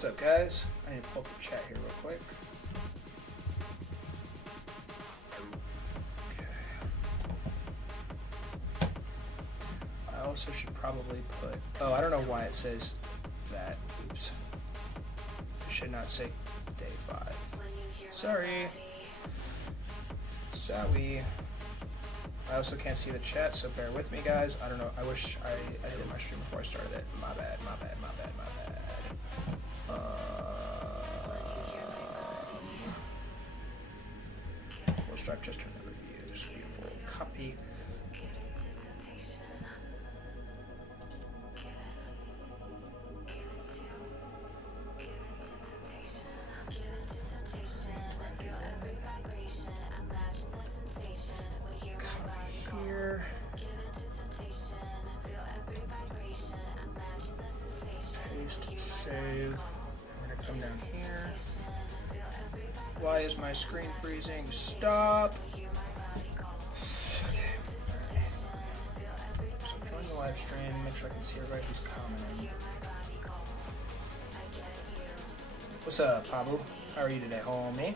What's up, guys? I need to pull up the chat here real quick. Okay. I also should probably put... Oh, I don't know why it says that. Oops. It should not say day 5. Sorry. Sorry. I also can't see the chat, so bear with me, guys. I don't know. I wish I edited my stream before I started it. My bad, my bad, my bad, my bad. Full Stripe just turned the reviews. Beautiful. Copy. Here. Paste, save. I'm gonna come down here. Why is my screen freezing? Stop! Okay. So join the live stream, make sure I can see everybody who's commenting. What's up, Pablo? How are you today, homie? I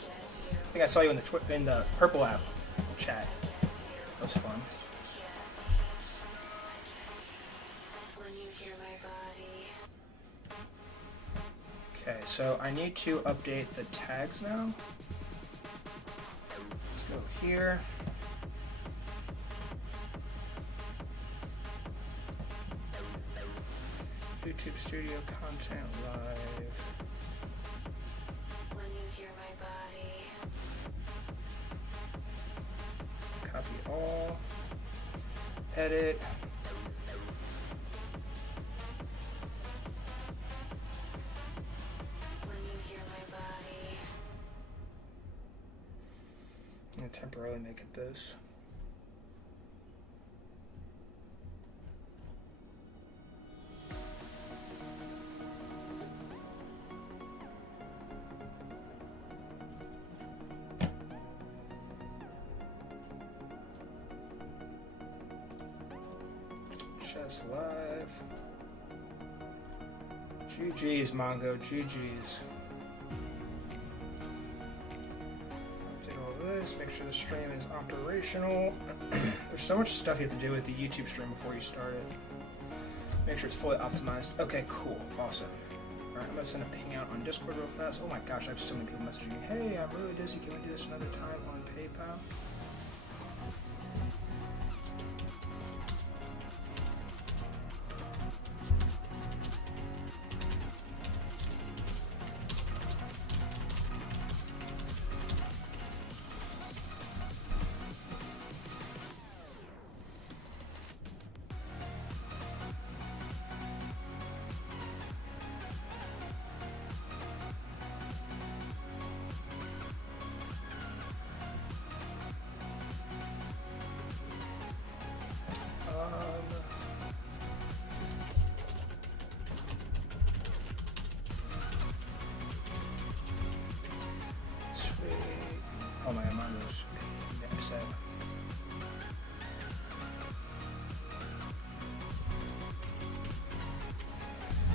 think I saw you in the purple app chat. That was fun. Okay, so I need to update the tags now. Let's go here. YouTube Studio Content Live. When you hear my body. Copy all. Edit. Temporarily make it this. Chess live. GG's, Mongo. GG's. Make sure the stream is operational. There's so much stuff you have to do with the YouTube stream before you start it. Make sure it's fully optimized. Okay, cool, awesome. All right, I'm gonna send a ping out on Discord real fast. Oh my gosh, I have so many people messaging me. Hey, I'm really busy. Can we do this another time on PayPal? Oh my god, mine was upset.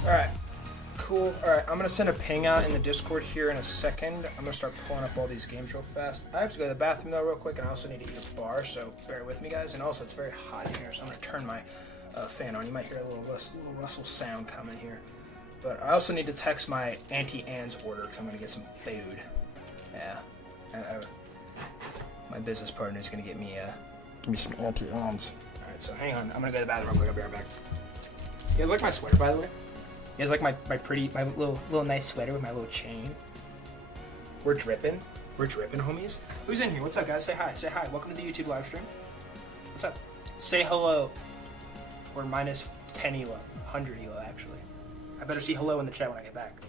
Alright, cool. Alright, I'm gonna send a ping out in the Discord here in a second. I'm gonna start pulling up all these games real fast. I have to go to the bathroom though real quick, and I also need to eat a bar, so bear with me, guys. And also, it's very hot in here, so I'm gonna turn my fan on. You might hear a little rustle sound coming here. But I also need to text my Auntie Anne's order because I'm gonna get some food. Yeah. My business partner is gonna give me some Auntie Anne's. All right, so hang on. I'm gonna go to the bathroom real quick. I'll be right back. You guys like my sweater, by the way? You guys like my little nice sweater with my little chain? We're dripping. We're dripping, homies. Who's in here? What's up, guys? Say hi. Say hi. Welcome to the YouTube live stream. What's up? Say hello. Or minus 10 elo, 100 elo actually. I better see hello in the chat when I get back.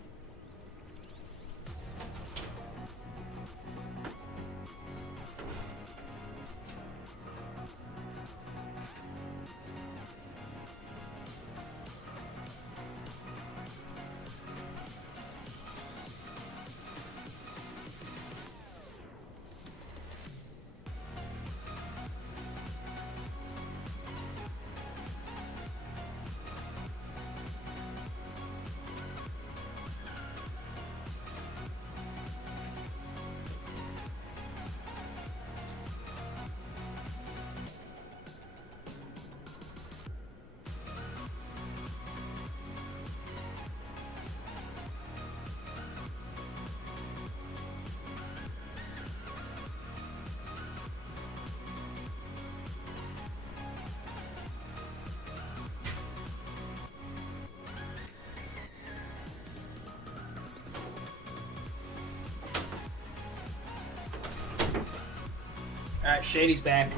Alright, Shady's back.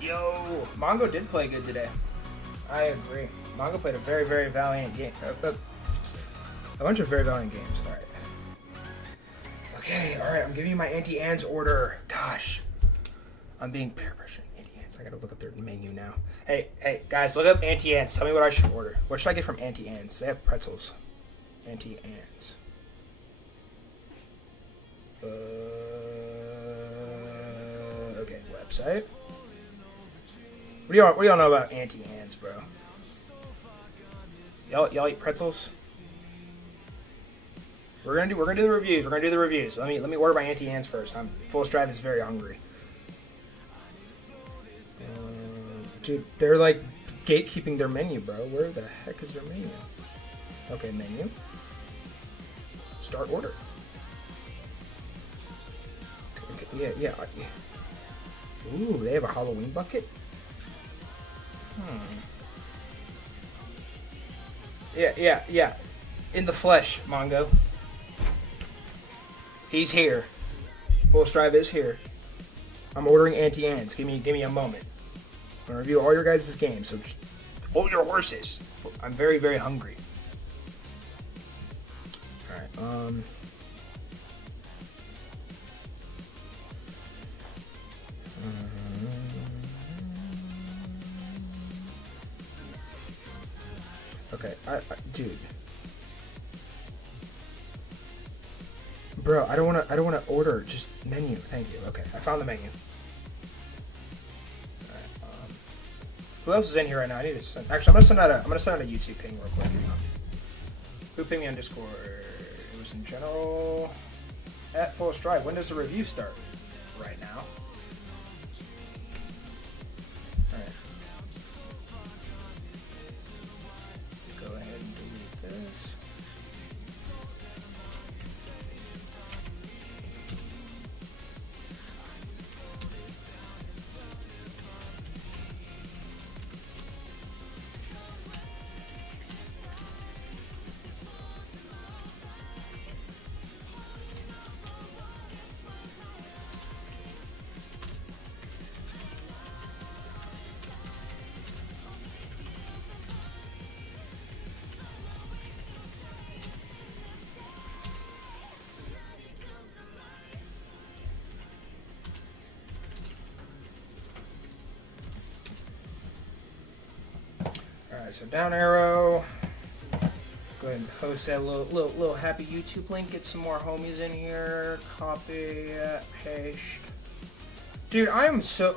Yo, Mongo did play good today. I agree. Mongo played a very, very valiant game. A bunch of very valiant games. Alright. Okay, alright, I'm giving you my anti-Ans order. Gosh. I'm being peer pressured. Anti-Ans. I gotta look up their menu now. Hey, guys, look up anti-Ans. Tell me what I should order. What should I get from anti-Ans? They have pretzels. Anti-Ans. Okay, website. What do y'all know about anti-Ans, bro? Y'all eat pretzels? We're gonna do the reviews. We're gonna do the reviews. Let me order my anti-Ans first. Full Strive is very hungry. Dude, they're like gatekeeping their menu, bro. Where the heck is their menu? Okay, menu. Start order. Okay, yeah. Ooh, they have a Halloween bucket? Yeah. In the flesh, Mongo. He's here. Full Strive is here. I'm ordering anti-Ans. Give me a moment. I'm gonna review all your guys' games, so just hold your horses. I'm very, very hungry. Alright, okay, dude. Bro, I don't wanna order, just menu, thank you. Okay, I found the menu. Alright, who else is in here right now? I need to send, actually, I'm gonna send out a YouTube ping real quick. Who pinged me on Discord? It was in general. At Full Stride. When does the review start? Right now. Alright. Go ahead and delete this. Alright, so down arrow. Go ahead and post that little happy YouTube link. Get some more homies in here. Copy, paste. Dude, I am so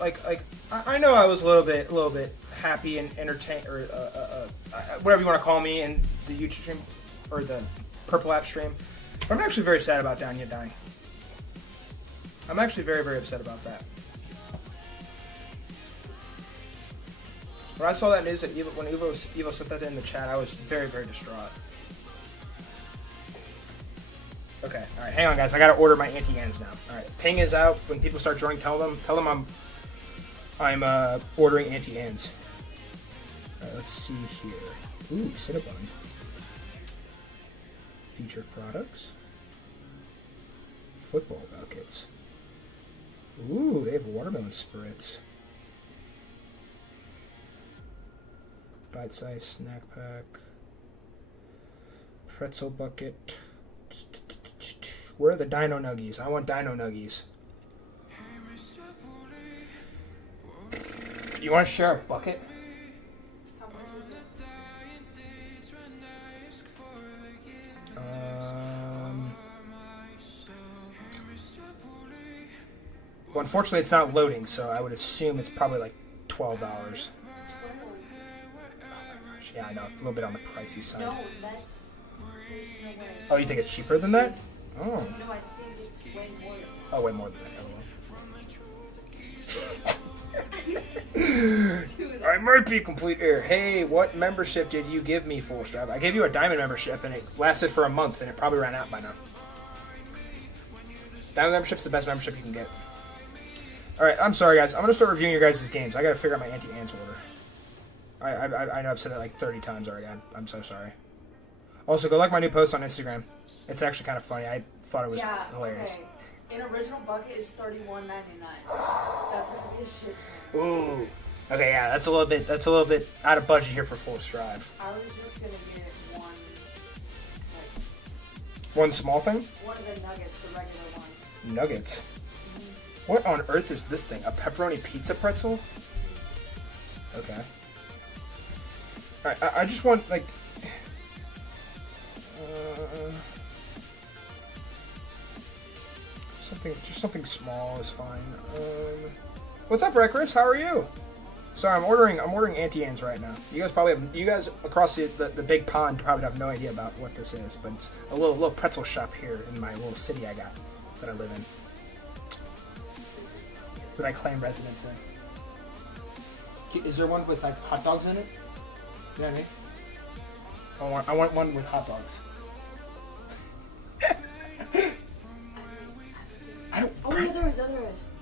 I know I was a little bit happy and entertained, or whatever you want to call me, in the YouTube stream or the Purple App stream. But I'm actually very sad about Down Yet dying. I'm actually very, very upset about that. When I saw that news that when Evo sent that in the chat, I was very, very distraught. Okay, alright, hang on guys, I gotta order my anti-Ans now. Alright, ping is out. When people start joining, tell them I'm ordering anti-Ans. Alright, let's see here. Ooh, Cinnabon. Featured products. Football buckets. Ooh, they have watermelon spritz. Bite-sized snack pack. Pretzel bucket. Where are the Dino Nuggies? I want Dino Nuggies. You want to share a bucket? Well, unfortunately, it's not loading, so I would assume it's probably like $12. Yeah, I know, a little bit on the pricey side. No, that's... There's no way. Oh, you think it's cheaper than that? Oh. No, I think it's way more. Oh, way more than that. I might be complete error. Hey, what membership did you give me, Full Strive? I gave you a diamond membership, and it lasted for a month, and it probably ran out by now. Diamond membership's the best membership you can get. Alright, I'm sorry, guys. I'm going to start reviewing your guys' games. I got to figure out my anti-Ans order. I know I've said it like 30 times already. I'm so sorry. Also, go like my new post on Instagram. It's actually kind of funny. I thought it was hilarious. An original bucket is $31.99. That's a good shit. Ooh. Okay, yeah, that's a little bit out of budget here for full strive. I was just gonna get one, One small thing? one of the nuggets, the regular ones. Nuggets. What on earth is this thing? A pepperoni pizza pretzel? Okay. Alright, I just want, like... something small is fine. What's up, Reckless? How are you? Sorry, I'm ordering Auntie-Anne's right now. You guys across the big pond probably have no idea about what this is, but it's a little pretzel shop here in my little city I got that I live in. That I claim residence in. Is there one with like hot dogs in it? You know what I mean? I want one with hot dogs. Oh, yeah, there is.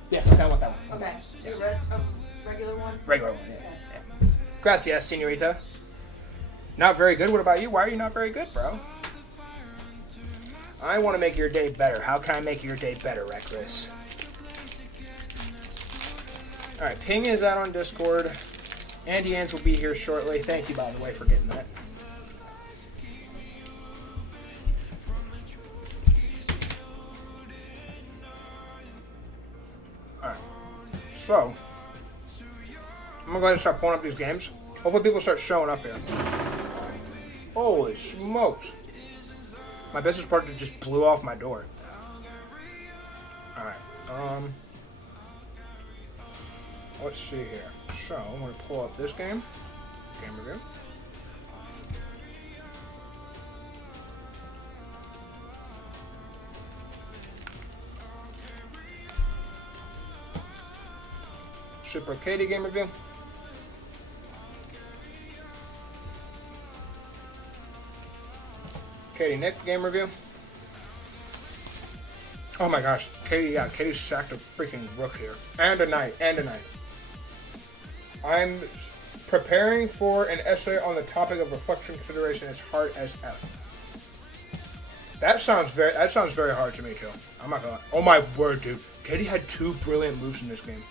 Yes, okay, I want that one. Okay. Regular one? Regular one, yeah. Gracias, señorita. Not very good? What about you? Why are you not very good, bro? I want to make your day better. How can I make your day better, Reckless? Alright, Ping is out on Discord. Auntie-Anne's will be here shortly. Thank you, by the way, for getting that. Alright. So, I'm gonna go ahead and start pulling up these games. Hopefully people start showing up here. Holy smokes. My business partner just blew off my door. Alright, let's see here. So, I'm gonna pull up this game. Game review. Super Katie game review. Katie Nick game review. Oh my gosh, Katie sacked a freaking rook here. And a knight. I'm preparing for an essay on the topic of reflection consideration as hard as F. That sounds very hard to me too. I'm not gonna lie. Oh my word, dude. Katie had 2 brilliant moves in this game.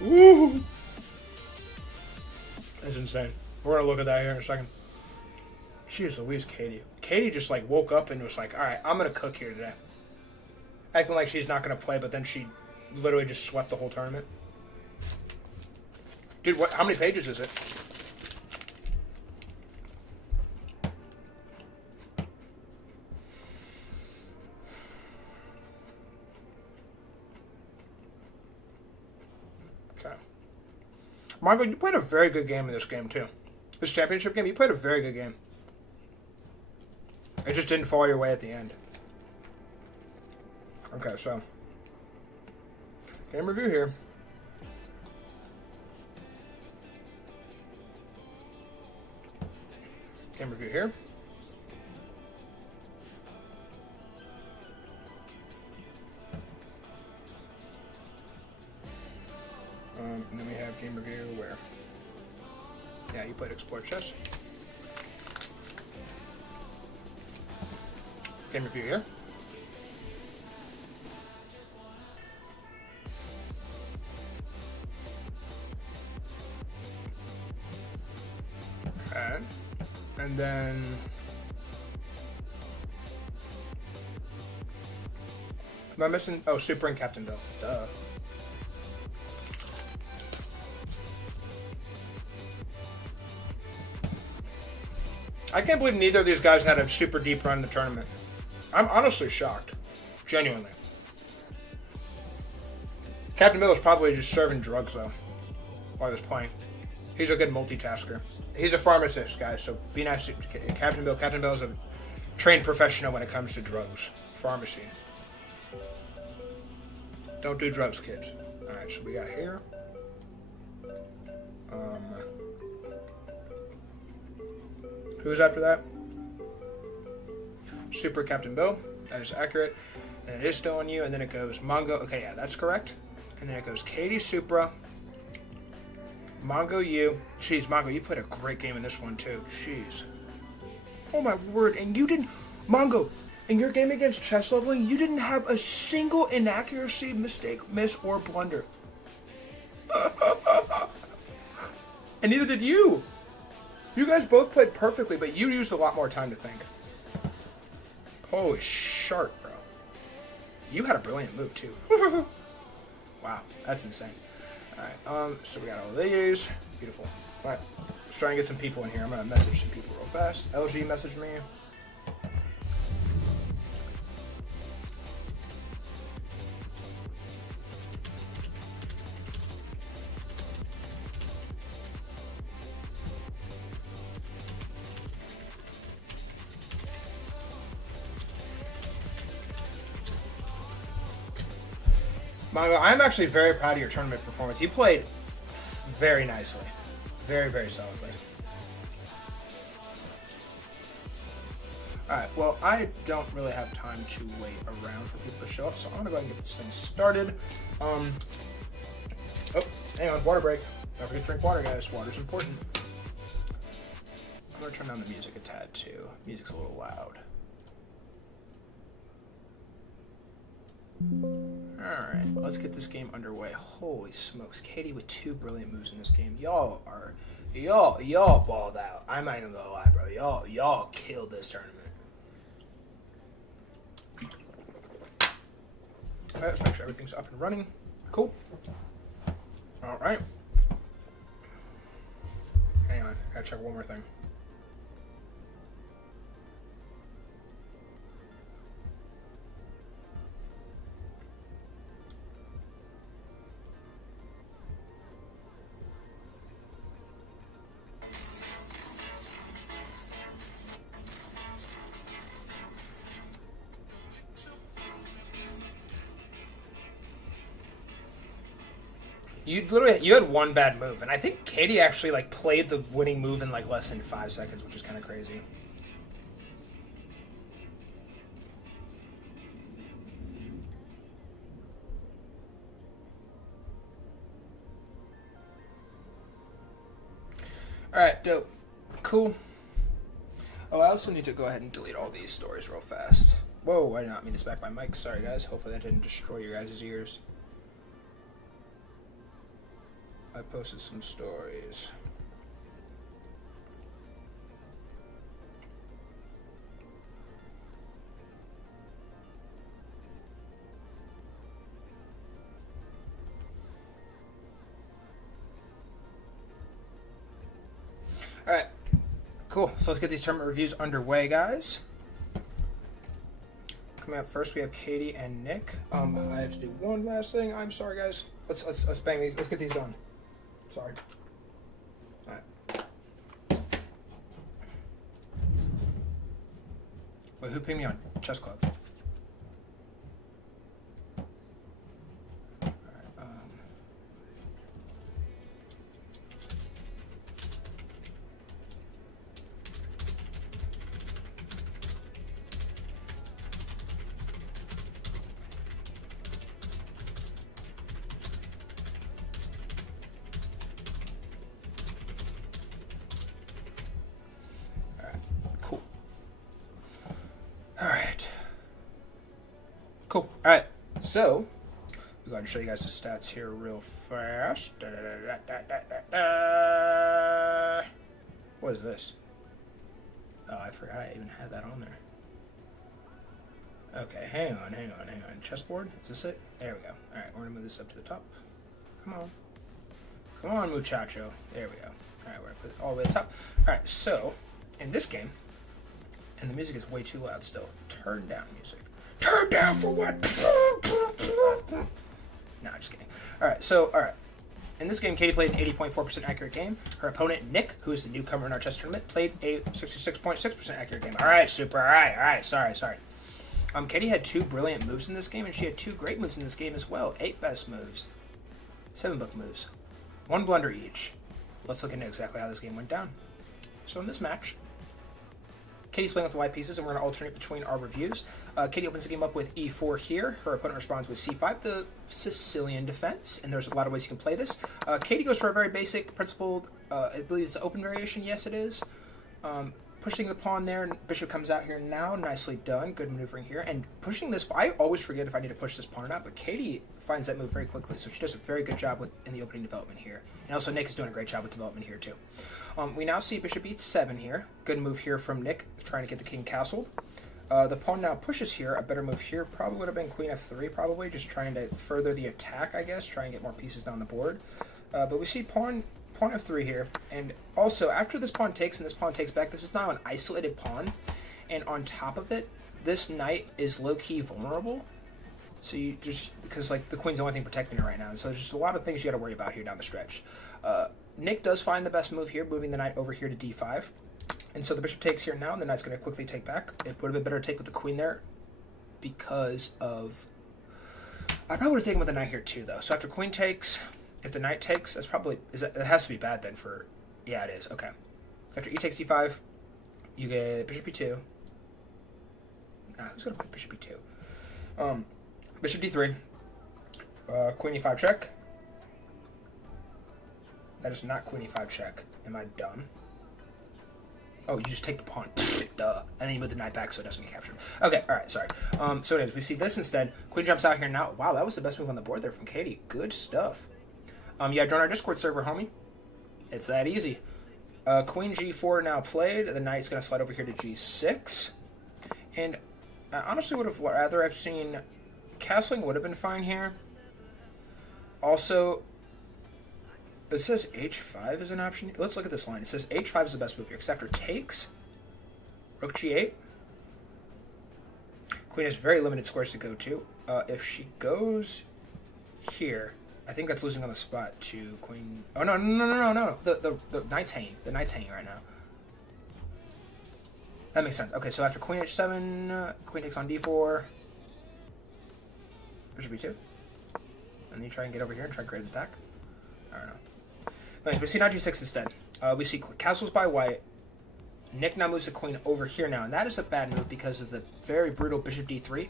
Woo. That's insane. We're gonna look at that here in a second. Jeez Louise, Katie. Katie just like woke up and was like, alright, I'm gonna cook here today. Acting like she's not gonna play, but then she literally just swept the whole tournament. Dude, how many pages is it? Okay. Margo, you played a very good game in this game too. This championship game, you played a very good game. It just didn't fall your way at the end. Okay, so game review here. Game review here. And then we have game review where, yeah, you played Explore Chess. Game review here. Okay. And then am I missing? Oh, Super and Captain Bill. Duh. I can't believe neither of these guys had a super deep run in the tournament. I'm honestly shocked. Genuinely. Captain Bill is probably just serving drugs, though, while he was playing. He's a good multitasker. He's a pharmacist, guys, so be nice to Captain Bill. Captain Bill is a trained professional when it comes to drugs. Pharmacy. Don't do drugs, kids. Alright, so we got here. Who's after that? Super Captain Bill. That is accurate. And it is still on you. And then it goes Mongo. Okay, yeah, that's correct. And then it goes Katie Supra. Mongo you. Jeez, Mongo, you played a great game in this one too. Jeez. Oh my word. And you didn't... Mongo, In your game against chess leveling, you didn't have a single inaccuracy, mistake, miss, or blunder. And neither did you. You guys both played perfectly, but you used a lot more time to think. Holy shark, bro. You had a brilliant move, too. Wow, that's insane. Alright, so we got all these. Beautiful. Alright, let's try and get some people in here. I'm going to message some people real fast. LG messaged me. Mongo, I'm actually very proud of your tournament performance. You played very nicely. Very, very solidly. Alright, well, I don't really have time to wait around for people to show up, so I'm going to go ahead and get this thing started. Oh, hang on, water break. Don't forget to drink water, guys. Water's important. I'm going to turn down the music a tad, too. Music's a little loud. Alright, let's get this game underway. Holy smokes, Katie with 2 brilliant moves in this game. Y'all balled out. I'm not even gonna lie, bro. Y'all killed this tournament. Alright, let's make sure everything's up and running. Cool. Alright. Hang on, I gotta check one more thing. You had one bad move, and I think Katie actually like played the winning move in like less than 5 seconds, which is kind of crazy. Alright, dope. Cool. Oh, I also need to go ahead and delete all these stories real fast. Whoa, I did not mean to smack my mic. Sorry, guys. Hopefully that didn't destroy your guys' ears. I posted some stories. Alright, cool. So let's get these tournament reviews underway, guys. Coming up first, we have Katie and Nick. I have to do one last thing. I'm sorry, guys. Let's bang these. Let's get these done. Sorry. All right. Wait, who pinged me on Chess Club? All right, Cool. All right. So, we're going to show you guys the stats here real fast. What is this? Oh, I forgot I even had that on there. Okay, hang on. Chessboard? Is this it? There we go. All right, we're going to move this up to the top. Come on, muchacho. There we go. All right, we're going to put it all the way to the top. All right, so, in this game, and the music is way too loud still. Turn down music. Turn down for what? No, just kidding. Alright, in this game, Katie played an 80.4% accurate game. Her opponent, Nick, who is the newcomer in our chess tournament, played a 66.6% accurate game. Alright, super. Alright. Sorry. Katie had 2 brilliant moves in this game, and she had 2 great moves in this game as well. 8 best moves. 7 book moves. 1 blunder each. Let's look into exactly how this game went down. So in this match, Katie's playing with the white pieces, and we're going to alternate between our reviews. Katie opens the game up with e4 here. Her opponent responds with c5, the Sicilian defense, and there's a lot of ways you can play this. Katie goes for a very basic, principled, I believe it's the open variation. Yes, it is. pushing the pawn there. Bishop comes out here now. Nicely done. Good maneuvering here. And pushing this, I always forget if I need to push this pawn or not, but Katie finds that move very quickly, so she does a very good job in the opening development here. And also Nick is doing a great job with development here too. We now see bishop e7 here. Good move here from Nick, trying to get the king castled. The pawn now pushes here. A better move here probably would have been queen f3, probably, just trying to further the attack, I guess, try and get more pieces down the board. But we see pawn f3 here, and also after this pawn takes and this pawn takes back, this is now an isolated pawn, and on top of it, this knight is low-key vulnerable. So you just, because like the queen's the only thing protecting her right now, and so there's just a lot of things you got to worry about here down the stretch. Nick does find the best move here, moving the knight over here to d5. And so the bishop takes here now, and the knight's going to quickly take back. It would have been better to take with the queen there because of... I probably would have taken with the knight here too, though. So after queen takes, if the knight takes, that's probably... it has to be bad then for... Yeah, it is. Okay. After e takes d5, you get bishop e2. Who's going to play bishop e2? Bishop d3. Queen e5 check. That is not queen e5 check. Am I dumb? Oh, you just take the pawn. Duh. And then you move the knight back so it doesn't get captured. Okay, alright, sorry. So anyways, we see this instead. Queen jumps out here now. Wow, that was the best move on the board there from Katie. Good stuff. Yeah, join our Discord server, homie. It's that easy. Queen g4 now played. The knight's going to slide over here to g6. And I honestly would have rather have seen... Castling would have been fine here. Also... It says h5 is an option. Let's look at this line. It says h5 is the best move here, because after takes, rook g8, queen has very limited squares to go to. If she goes here, I think that's losing on the spot to queen. Oh no. The knight's hanging. The knight's hanging right now. That makes sense. Okay, so after queen h7, queen takes on d4, bishop e2, and then you try and get over here and try to create an attack. I don't know. Anyways, we see knight g6 instead. We see castles by white. Nick now moves the queen over here now, and that is a bad move because of the very brutal bishop d3.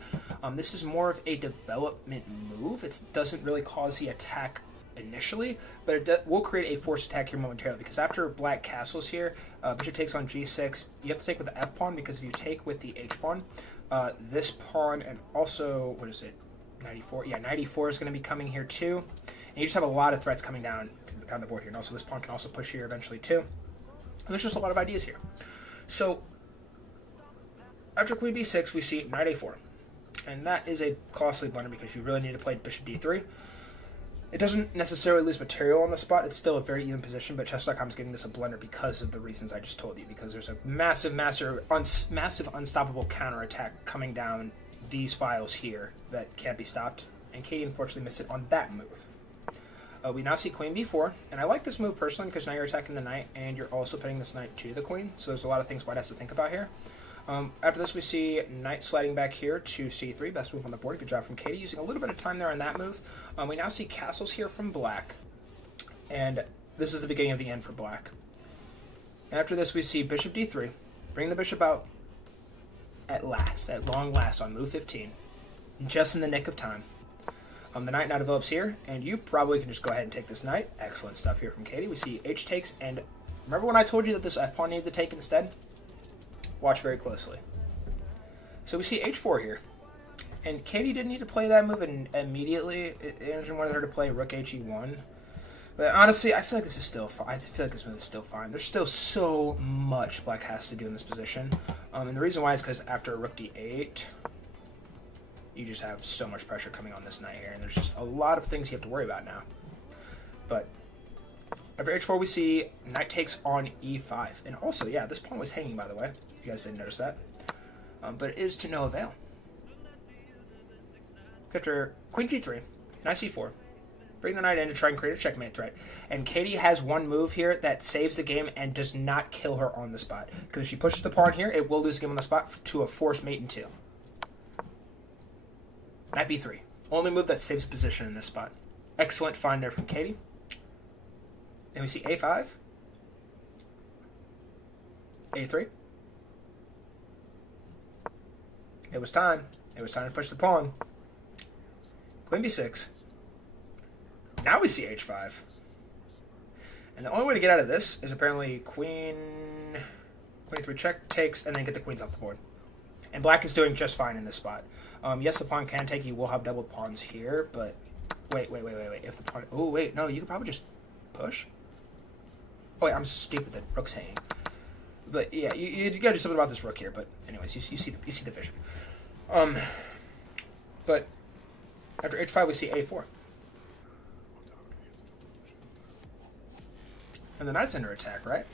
This is more of a development move. It doesn't really cause the attack initially, but it will create a forced attack here momentarily, because after black castles here, bishop takes on g6, you have to take with the f-pawn, because if you take with the h-pawn, this pawn, and also, what is it, knight e4? Yeah, knight e4 is going to be coming here too. And you just have a lot of threats coming down the board here. And also this pawn can also push here eventually too. And there's just a lot of ideas here. So after queen b6, we see knight a4. And that is a costly blunder because you really need to play bishop d3. It doesn't necessarily lose material on the spot. It's still a very even position, but chess.com is giving this a blunder because of the reasons I just told you. Because there's a massive unstoppable counterattack coming down these files here that can't be stopped. And Katie unfortunately missed it on that move. We now see queen b4, and I like this move personally because now you're attacking the knight, and you're also putting this knight to the queen, so there's a lot of things White has to think about here. After this, we see knight sliding back here to c3, best move on the board. Good job from Katie, using a little bit of time there on that move. We now see castles here from black, and this is the beginning of the end for black. And after this, we see bishop d3, bring the bishop out at long last on move 15, just in the nick of time. The knight now develops here, and you probably can just go ahead and take this knight. Excellent stuff here from Katie. We see h takes, and remember when I told you that this f-pawn needed to take instead? Watch very closely. So we see h4 here, and Katie didn't need to play that move immediately. Andrew wanted her to play rook he1, but honestly, I feel like this is still fine. I feel like this move is still fine. There's still so much black has to do in this position, and the reason why is because after rook d8, you just have so much pressure coming on this knight here, and there's just a lot of things you have to worry about now. But after h4, we see knight takes on e5. And also, yeah, this pawn was hanging, by the way. You guys didn't notice that. But it is to no avail. After queen g3, knight c4. Bring the knight in to try and create a checkmate threat. And Katie has one move here that saves the game and does not kill her on the spot. Because if she pushes the pawn here, it will lose the game on the spot to a forced mate in 2. Knight b3. Only move that saves position in this spot. Excellent find there from Katie. Then we see a5. a3. It was time. It was time to push the pawn. Queen b6. Now we see h5. And the only way to get out of this is apparently queen Queen 3 check, takes, and then get the queens off the board. And black is doing just fine in this spot. Yes, the pawn can take. You will have doubled pawns here, but wait. If the pawn, oh wait, no, you could probably just push. Oh wait, I'm stupid. The rook's hanging. But yeah, you gotta do something about this rook here. But anyways, you see the vision. But after h5, we see a4, and the knight's under attack, right?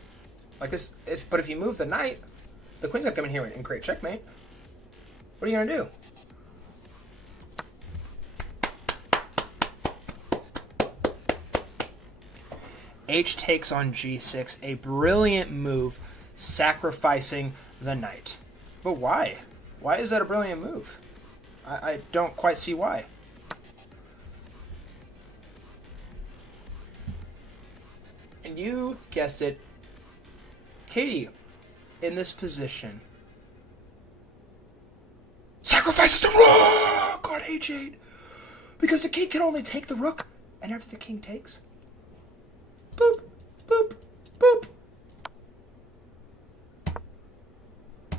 Like this. But if you move the knight, the queen's gonna come in here and create checkmate. What are you gonna do? H takes on g6, a brilliant move, sacrificing the knight. But why? Why is that a brilliant move? I don't quite see why. And you guessed it, Katie, in this position, sacrifices the rook on h8, because the king can only take the rook, and after the king takes, boop, boop, boop.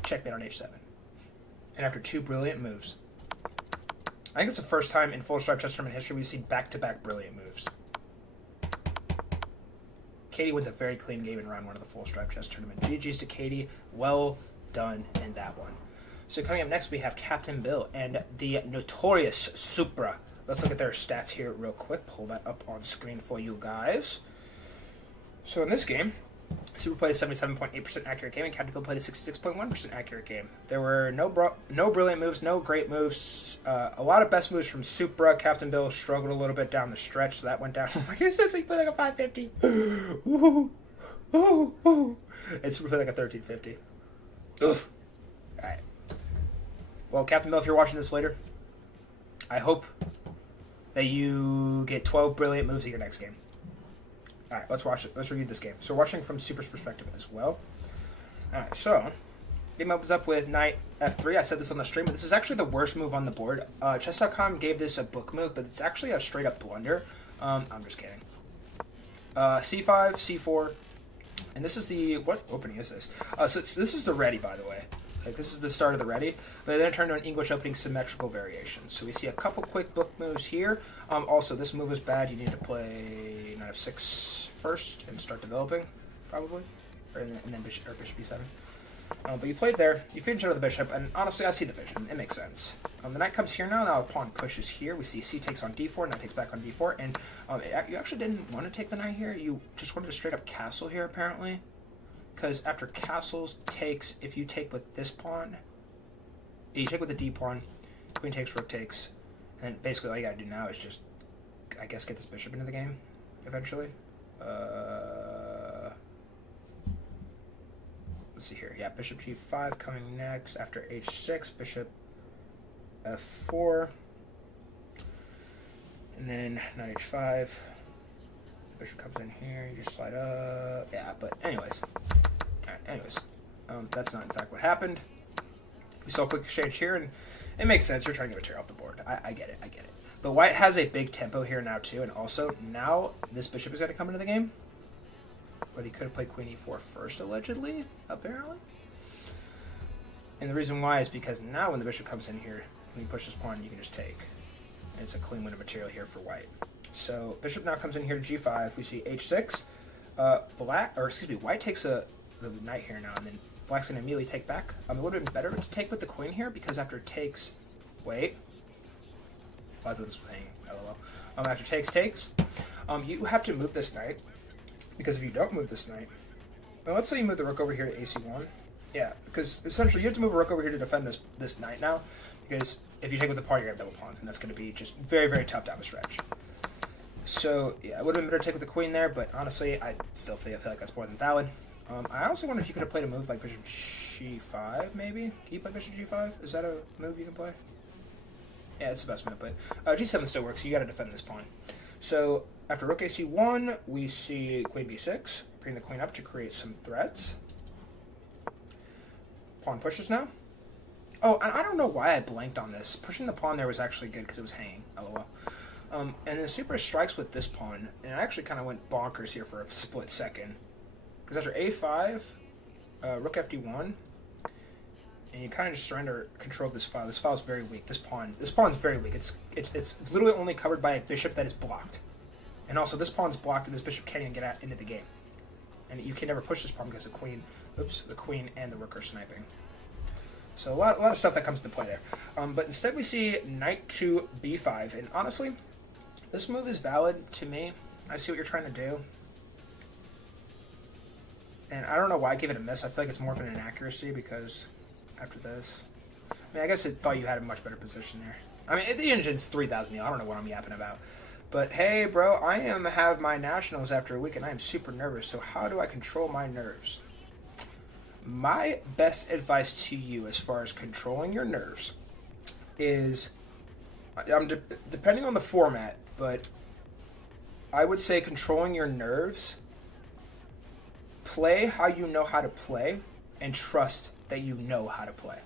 Checkmate on h7. And after two brilliant moves, I think it's the first time in full stripe chess tournament history we've seen back-to-back brilliant moves. Katie wins a very clean game in round one of the full stripe chess tournament. GG's to Katie. Well done in that one. So coming up next, we have Captain Bill and the notorious Supra. Let's look at their stats here real quick. Pull that up on screen for you guys. So in this game, Super played a 77.8% accurate game, and Captain Bill played a 66.1% accurate game. There were no brilliant moves, no great moves. A lot of best moves from Supra. Captain Bill struggled a little bit down the stretch, so that went down. He says he played like a 550. Ooh, ooh, ooh. And Supra played like a 1350. Ugh. All right. Well, Captain Bill, if you're watching this later, I hope that you get 12 brilliant moves in your next game. All right, let's watch it. Let's review this game. So we're watching from Super's perspective as well. All right, so game opens up with knight f3. I said this on the stream, but this is actually the worst move on the board. Chess.com gave this a book move, but it's actually a straight up blunder. I'm just kidding. C5, C4, and this is the what opening is this? So this is the ready, by the way. Like this is the start of the ready, but then it turned to an English opening symmetrical variation. So we see a couple quick book moves here. Also, this move is bad. You need to play knight f6 first and start developing, probably, and then bishop e7. But you played there. You finished out of the bishop, and honestly, I see the vision. It makes sense. The knight comes here now. Now the pawn pushes here. We see c takes on d4. Knight takes back on d4, and you actually didn't want to take the knight here. You just wanted to straight up castle here, apparently. Because after castles takes, if you take with this pawn, you take with the d pawn, queen takes, rook takes, and basically all you gotta do now is just, I guess, get this bishop into the game, eventually. Let's see here. Yeah, bishop g5 coming next after h6, bishop f4, and then knight h5. Bishop comes in here, you just slide up. Yeah, but anyways. That's not in fact what happened. We saw a quick exchange here, and it makes sense. You're trying to get material off the board. I get it. But white has a big tempo here now too, and also now this bishop is going to come into the game. But he could have played queen e4 first, allegedly, apparently. And the reason why is because now when the bishop comes in here, when you push this pawn, you can just take. And it's a clean win of material here for white. So bishop now comes in here to g5. We see h6. White takes the knight here now, and then black's going to immediately take back. It would have been better to take with the queen here, because after takes... Wait. Oh, I thought this was hanging. LOL. After takes. You have to move this knight, because if you don't move this knight... Now let's say you move the rook over here to ac1. Yeah, because essentially you have to move a rook over here to defend this knight now, because if you take with the pawn, you're going to have double pawns, and that's going to be just very, very tough down the stretch. So, yeah, it would have been better to take with the queen there, but honestly, I still feel like that's more than valid. I also wonder if you could have played a move like bishop g5, maybe? Can you play bishop g5? Is that a move you can play? Yeah, it's the best move, but g7 still works, so you got to defend this pawn. So, after rook ac1, we see queen b6, bring the queen up to create some threats. Pawn pushes now. Oh, and I don't know why I blanked on this. Pushing the pawn there was actually good because it was hanging, lol. And then Super strikes with this pawn, and it actually kind of went bonkers here for a split second. Because after a5, rook fd1, and you kind of just surrender control of this file. This file is very weak. This pawn's very weak. It's literally only covered by a bishop that is blocked, and also this pawn's blocked, and this bishop can't even get out into the game. And you can never push this pawn because the queen and the rook are sniping. So a lot of stuff that comes into play there. But instead we see knight to b5, and honestly, this move is valid to me. I see what you're trying to do. And I don't know why I gave it a miss. I feel like it's more of an inaccuracy because after this... I mean, I guess it thought you had a much better position there. I mean, the engine's 3,000 I don't know what I'm yapping about. But hey, bro, I have my nationals after a week, and I am super nervous. So how do I control my nerves? My best advice to you as far as controlling your nerves is... depending on the format, but I would say controlling your nerves... Play how you know how to play, and trust that you know how to play.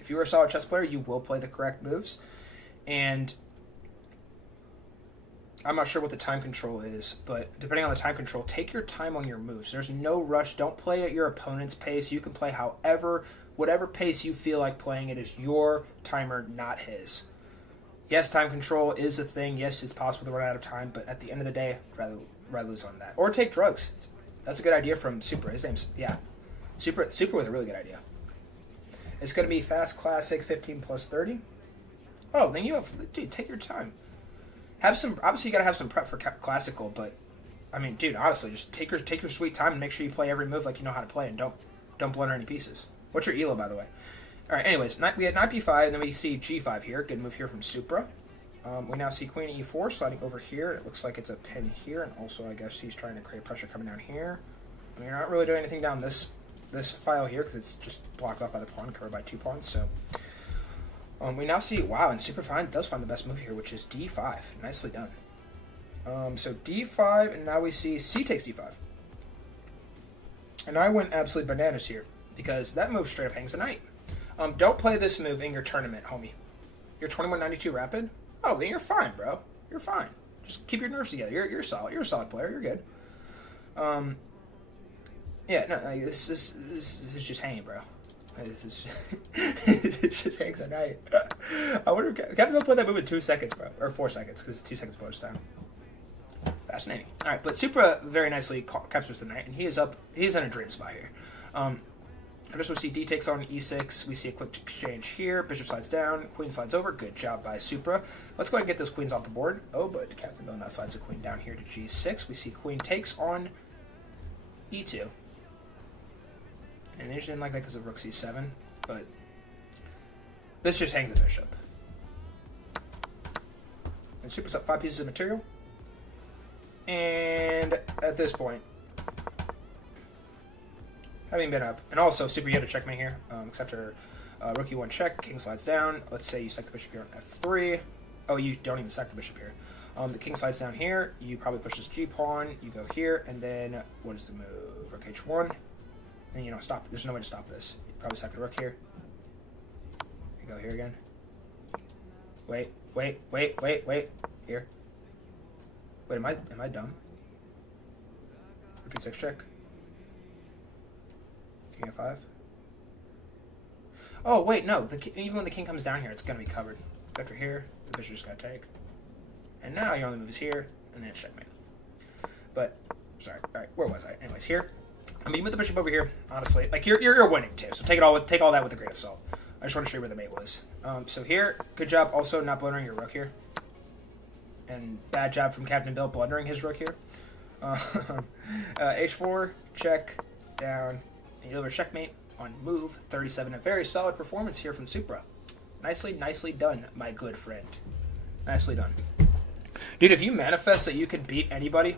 If you are a solid chess player, you will play the correct moves. And I'm not sure what the time control is, but depending on the time control, take your time on your moves. There's no rush. Don't play at your opponent's pace. You can play whatever pace you feel like playing. It is your timer, not his. Yes, time control is a thing. Yes, it's possible to run out of time, but at the end of the day, rather lose on that. Or take drugs. That's a good idea from Super. His name's, Super with a really good idea. It's going to be fast, classic, 15 plus 30. Oh, then dude, take your time. Obviously you got to have some prep for classical, but, I mean, dude, honestly, just take your sweet time and make sure you play every move like you know how to play, and don't blunder any pieces. What's your elo, by the way? All right, anyways, we had knight b5, and then we see g5 here. Good move here from Supra. We now see queen e4 sliding over here. It looks like it's a pin here, and also I guess he's trying to create pressure coming down here. I mean, you're not really doing anything down this file here because it's just blocked off by the pawn, covered by 2 pawns. So we now see, wow, and Super does find the best move here, which is d5. Nicely done. So d5, and now we see c takes d5. And I went absolutely bananas here because that move straight up hangs a knight. Don't play this move in your tournament, homie. You're 2192 rapid? Oh, then you're fine, bro. You're fine. Just keep your nerves together. You're solid. You're a solid player. You're good. Yeah, no, this is just hanging, bro. This is it just hangs at night. I wonder if Captain will play that move in 2 seconds, bro, or 4 seconds, because it's 2 seconds bonus time. Fascinating. All right, but Supra very nicely captures the knight, and he is up. He's in a dream spot here. First we see d takes on e6. We see a quick exchange here. Bishop slides down. Queen slides over. Good job by Supra. Let's go ahead and get those queens off the board. Oh, but Captain Bill now slides the queen down here to g6. We see queen takes on e2. And they just didn't like that because of rook c7. But this just hangs the bishop. And Supra's up 5 pieces of material. And at this point, having been up, and also Super, you had a checkmate here, except for rook e1 check, king slides down. Let's say you sack the bishop here on f3. Oh, you don't even sack the bishop here. The king slides down here. You probably push this g pawn. You go here, and then what is the move? Rook h1. Then you don't stop. There's no way to stop this. You probably sack the rook here. You go here again. Wait. Here. Wait, am I dumb? Rook d6 check. King f5. Oh wait, no. Even when the king comes down here, it's gonna be covered. After here, the bishop just gotta take. And now your only move is here, and then it's checkmate. But sorry. All right, where was I? Anyways, here. I mean, with the bishop over here, honestly, like you're winning too. So take all that with a grain of salt. I just want to show you where the mate was. So here, good job also not blundering your rook here, and bad job from Captain Bill blundering his rook here. H4 check down, and you deliver checkmate on move 37. A very solid performance here from Supra. Nicely done, my good friend. Nicely done, dude. If you manifest that you can beat anybody,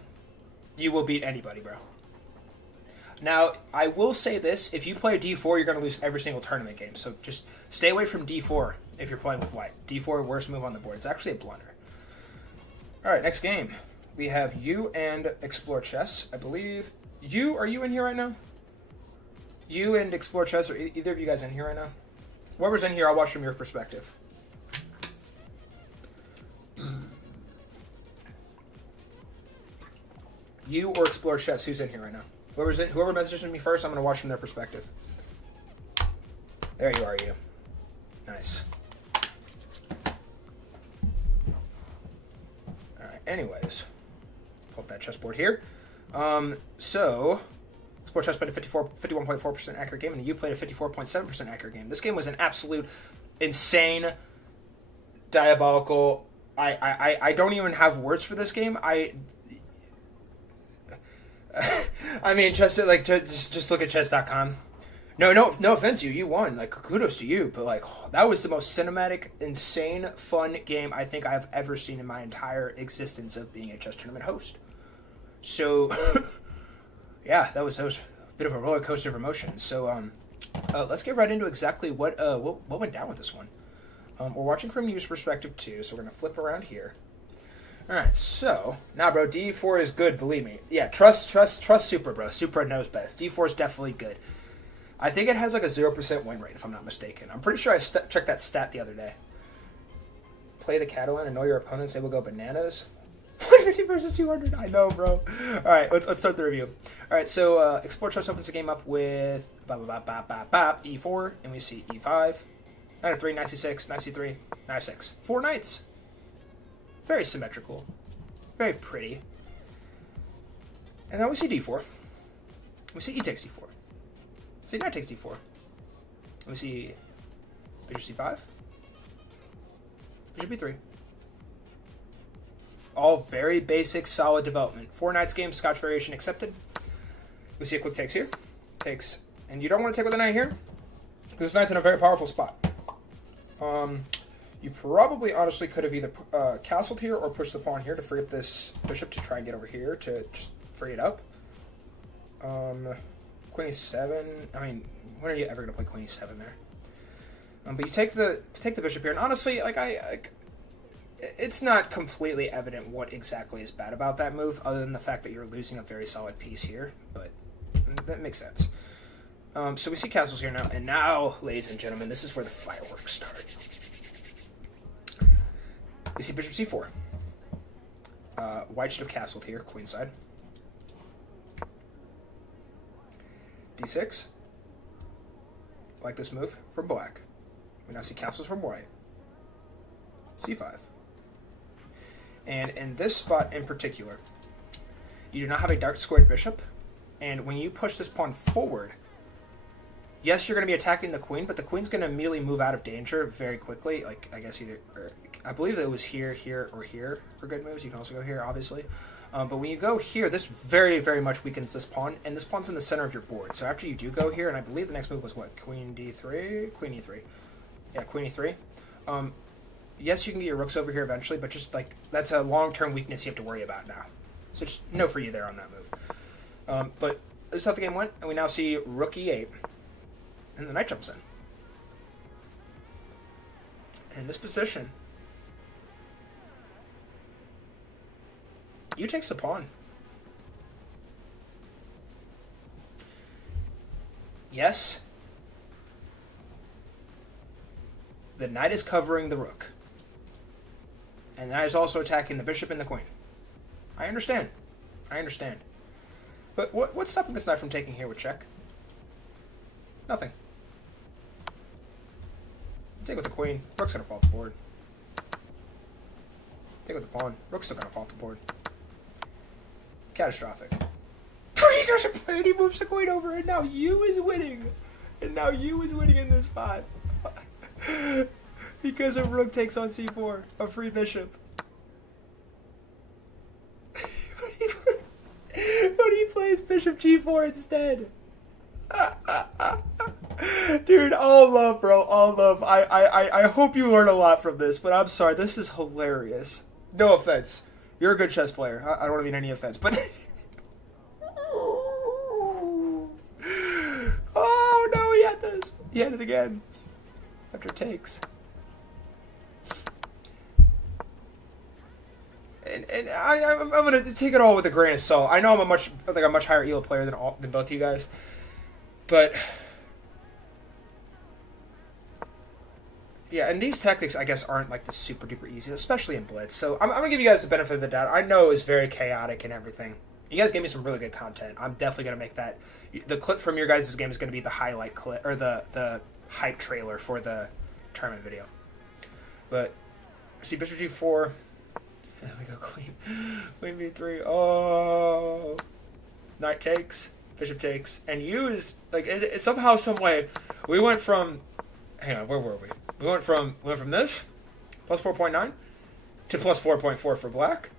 you will beat anybody, bro. Now, I will say this. If you play d4, you're going to lose every single tournament game. So just stay away from d4 if you're playing with white. d4, worst move on the board. It's actually a blunder. All right, next game. We have you and Explore Chess. I believe are you in here right now? You and Explore Chess, are either of you guys in here right now? Whoever's in here, I'll watch from your perspective. You or Explore Chess, who's in here right now? Whoever messages me first, I'm going to watch from their perspective. There you are, you. Nice. Alright, anyways. Pull up that chessboard here. So, Sport Chess played a 51.4% accurate game, and you played a 54.7% accurate game. This game was an absolute insane, diabolical... I don't even have words for this game. I mean, just look at chess.com. No offense, you won. Like, kudos to you, but like, that was the most cinematic, insane, fun game I think I've ever seen in my entire existence of being a chess tournament host. So, yeah, that was a bit of a roller coaster of emotions. So, let's get right into exactly what went down with this one. We're watching from user perspective too, so we're gonna flip around here. All right, so now, bro, D4 is good. Believe me. Yeah, trust Super, bro. Super knows best. D4 is definitely good. I think it has like a 0% win rate, if I'm not mistaken. I'm pretty sure I checked that stat the other day. Play the Catalan and know your opponents. They will go bananas. 150 versus 200. I know, bro. All right, let's start the review. All right, so Explore Chess opens the game up with E4, and we see E5. Knight f3, knight c6, knight c3, knight f6. 4 knights. Very symmetrical. Very pretty. And then we see d4. We see e takes d4. See knight takes d4. We see bishop c5. Bishop b3. All very basic, solid development. 4 knights game, Scotch variation accepted. We see a quick takes here. Takes. And you don't want to take with a knight here. This knight's in a very powerful spot. You probably honestly could have either castled here or pushed the pawn here to free up this bishop to try and get over here to just free it up. Queen e7. I mean, when are you ever going to play queen e7 there? But you take the bishop here, and honestly, it's not completely evident what exactly is bad about that move, other than the fact that you're losing a very solid piece here. But that makes sense. So we see castles here now, and now, ladies and gentlemen, this is where the fireworks start. We see bishop c4. White should have castled here, queenside. d6. Like this move from black. We now see castles from white. c5. And in this spot in particular, you do not have a dark squared bishop, and when you push this pawn forward, yes, you're going to be attacking the queen, but the queen's going to immediately move out of danger very quickly. Like, I guess I believe that it was here, here, or here for good moves. You can also go here, obviously. But when you go here, this very, very much weakens this pawn, and this pawn's in the center of your board. So after you do go here, and I believe the next move was what? Queen d3? Queen e3. Yeah, queen e3. Yes, you can get your rooks over here eventually, but just, like, that's a long-term weakness you have to worry about now. So just no for you there on that move. But this is how the game went, and we now see rook e8. And the knight jumps in. In this position, you takes the pawn. Yes, the knight is covering the rook. And the knight is also attacking the bishop and the queen. I understand. But what's stopping this knight from taking here with check? Nothing. Take with the queen. Rook's gonna fall off the board. Take with the pawn. Rook's still gonna fall off the board. Catastrophic. He doesn't play and he moves the queen over, and now you is winning. And now you is winning in this spot. Because a rook takes on c4. A free bishop. But he plays bishop g4 instead. Dude, all love, bro. All love. I hope you learn a lot from this, but I'm sorry. This is hilarious. No offense. You're a good chess player. I don't want to mean any offense, but... Oh, no, he had this. He had it again. After takes. And I'm going to take it all with a grain of salt. I know I'm a much higher elo player than both of you guys. But... yeah, and these tactics, I guess, aren't like the super duper easy, especially in Blitz. So I'm going to give you guys the benefit of the doubt. I know it's very chaotic and everything, You guys gave me some really good content. I'm definitely going to make that. The clip from your guys' game is going to be the highlight clip, or the hype trailer for the tournament video. But, see, bishop g4. And then we go queen b3. Oh. Knight takes. Bishop takes. And you is, like, it somehow, some way, we went from, hang on, where were we? We went from this, plus 4.9, to plus 4.4 for black,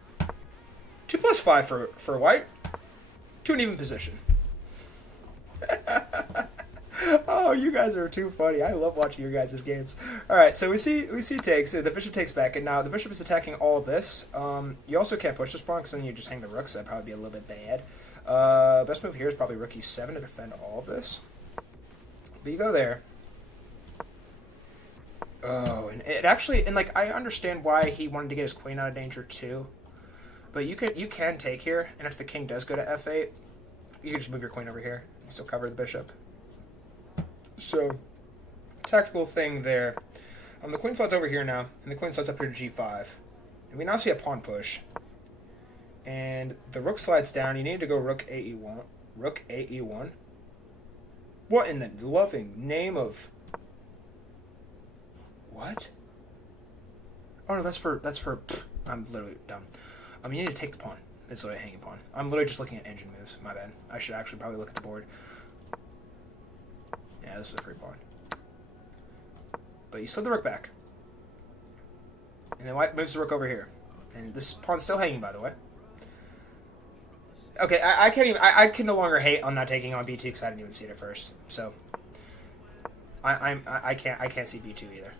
to plus 5 for white, to an even position. Oh, you guys are too funny. I love watching your guys' games. All right, so we see takes. The bishop takes back, and now the bishop is attacking all of this. You also can't push this pawn because then you just hang the rook, so that'd probably be a little bit bad. Best move here is probably rook e7 to defend all of this. But you go there. Oh, and it actually, and like I understand why he wanted to get his queen out of danger too. But you can take here, and if the king does go to f8, you can just move your queen over here and still cover the bishop. So, tactical thing there. The queen slides over here now, and the queen slides up here to g5. And we now see a pawn push. And the rook slides down. You need to go rook ae1. Rook ae1. What in the loving name of... What? Oh no, that's for... I'm literally dumb. You need to take the pawn. It's literally a hanging pawn. I'm literally just looking at engine moves. My bad. I should actually probably look at the board. Yeah, this is a free pawn. But you slid the rook back. And then white moves the rook over here. And this pawn's still hanging, by the way. Okay, I can't even... I can no longer hate on not taking on b2 because I didn't even see it at first. So... I can't see b2 either.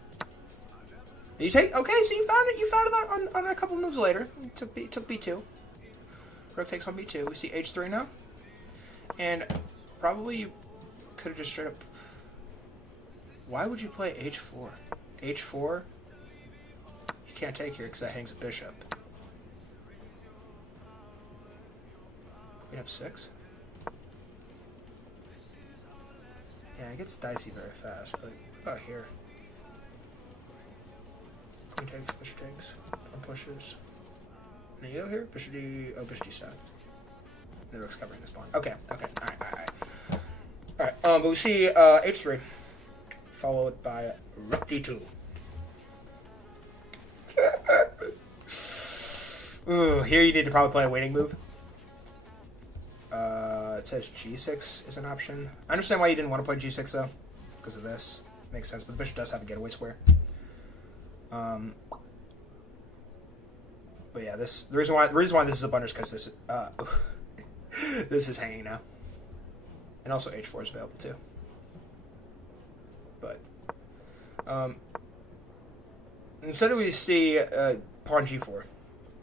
You take... Okay, so you found it on a couple moves later. You took b2. Rook takes on b2. We see h3 now. And probably you could have just straight up... Why would you play h4? h4? You can't take here because that hangs a bishop. Queen f6? Yeah, it gets dicey very fast, but what about here? Queen takes, bishop takes, pawn pushes. Now you go here, bishop d... Oh, bishop d7. The rook's covering this pawn. Okay, alright. Alright, but we see h3, followed by rook d2. Ooh, here you need to probably play a waiting move. It says g6 is an option. I understand why you didn't want to play g6 though, because of this. Makes sense, but the bishop does have a getaway square. But yeah, the reason why this is a blunder is because this this is hanging now, and also h4 is available too. But instead we see pawn g4,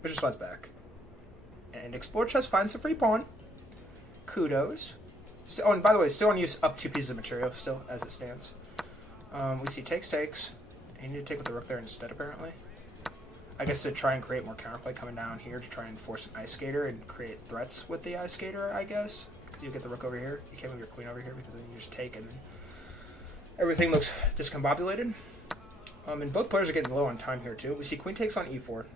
bishop slides back, and explore chess finds the free pawn. Kudos. Oh, and by the way, still on use up 2 pieces of material, still as it stands. We see takes. And you need to take with the rook there instead, apparently. I guess to try and create more counterplay coming down here to try and force an ice skater and create threats with the ice skater, I guess. Because you get the rook over here. You can't move your queen over here because then you just take and then everything looks discombobulated. And both players are getting low on time here, too. We see queen takes on e4.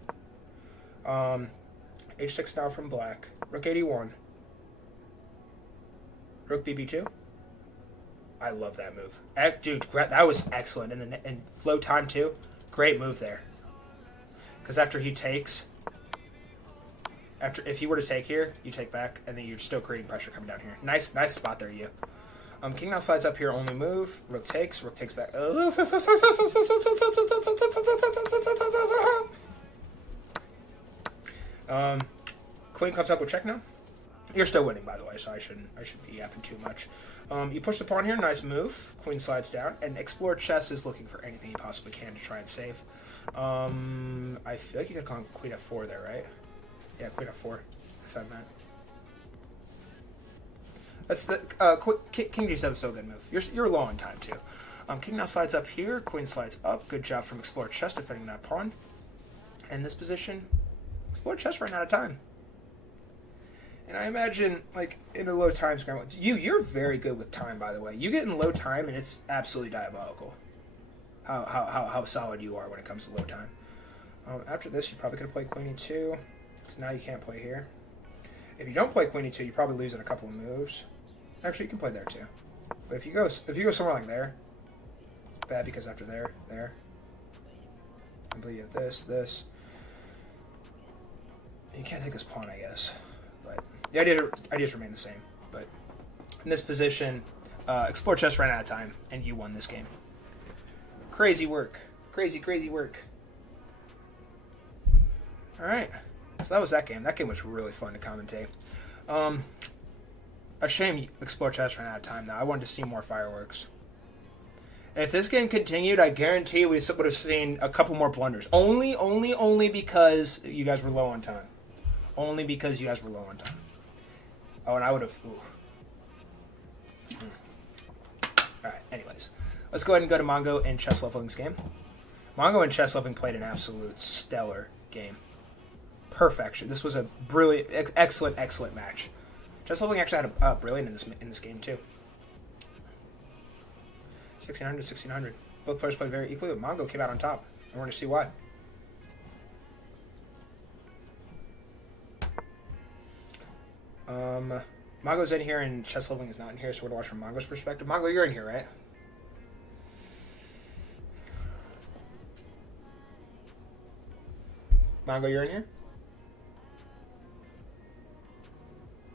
h6 now from black. Rook 81. Rook bb2. I love that move. Dude, that was excellent. And flow time, too. Great move there. Because after he takes... If you were to take here, you take back, and then you're still creating pressure coming down here. Nice spot there, you. King now slides up here, only move. Rook takes back. Queen comes up with check now. You're still winning, by the way, so I shouldn't be yapping too much. You push the pawn here, nice move. Queen slides down, and Explore Chess is looking for anything you possibly can to try and save. I feel like you could call Queen f4 there, right? Yeah, Queen f4, if I meant. That's the King g7 is still a good move. You're low on time too. King now slides up here. Queen slides up. Good job from Explore Chess defending that pawn. And this position, Explore Chess ran out of time. And I imagine, like, in a low time scramble, you're very good with time, by the way. You get in low time, and it's absolutely diabolical. How solid you are when it comes to low time. After this, you probably could have played Queen e2, because now you can't play here. If you don't play queen e2, you probably lose in a couple of moves. Actually, you can play there too. But if you go somewhere like there, bad because after there, I believe you have this. You can't take this pawn, I guess. But the ideas remain the same. But in this position, Explore Chess ran out of time, and you won this game. Crazy work. Crazy work. Alright. So that was that game. That game was really fun to commentate. A shame Explore Chess ran out of time, though. I wanted to see more fireworks. If this game continued, I guarantee we would have seen a couple more blunders. Only because you guys were low on time. Only because you guys were low on time. Oh, and I would have... Alright, anyways. Let's go ahead and go to Mongo and Chess Leveling's game. Mongo and Chess Leveling played an absolute stellar game. Perfection. This was a brilliant, excellent match. Chess Leveling actually had a brilliant in this game, too. 1600 to 1600. Both players played very equally, but Mongo came out on top. And we're going to see why. Mongo's in here and Chess Leveling is not in here, so we're going to watch from Mongo's perspective. Mongo, you're in here, right? Mongo, you're in here?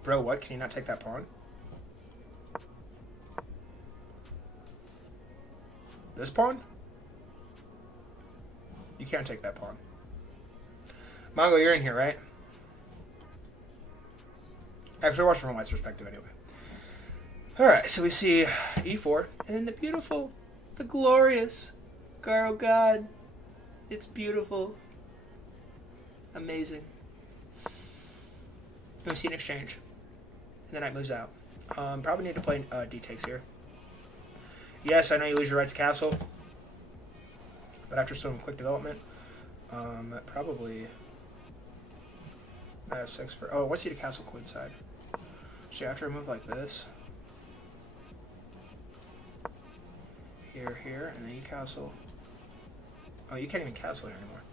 Bro, what? Can you not take that pawn? This pawn? You can't take that pawn. Mongo, you're in here, right? Actually, watch from White's perspective anyway. Alright, so we see e4, and the beautiful, the glorious Garo God. It's beautiful. Amazing. We see an exchange. And the knight moves out. Probably need to play d takes here. Yes, I know you lose your right to castle. But after some quick development, probably f6 for... Oh, what's he to castle queenside? So after a move like this, here, and then you castle. Oh, you can't even castle here anymore.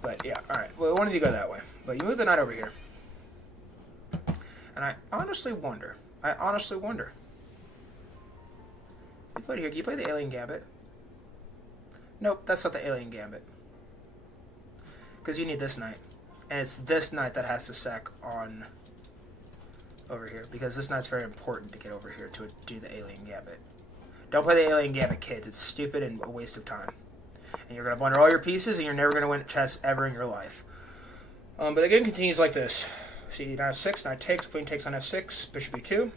But yeah, alright. Well, I wanted you to go that way. But you move the knight over here. And I honestly wonder. You played here. Do you play the Alien Gambit? Nope, that's not the Alien Gambit. Because you need this knight. And it's this knight that has to sack on over here. Because this knight's very important to get over here to do the Alien Gambit. Don't play the Alien Gambit, kids. It's stupid and a waste of time. And you're going to blunder all your pieces, and you're never going to win chess ever in your life. But the game continues like this. See, knight f6, knight takes, queen takes on f6, bishop e2.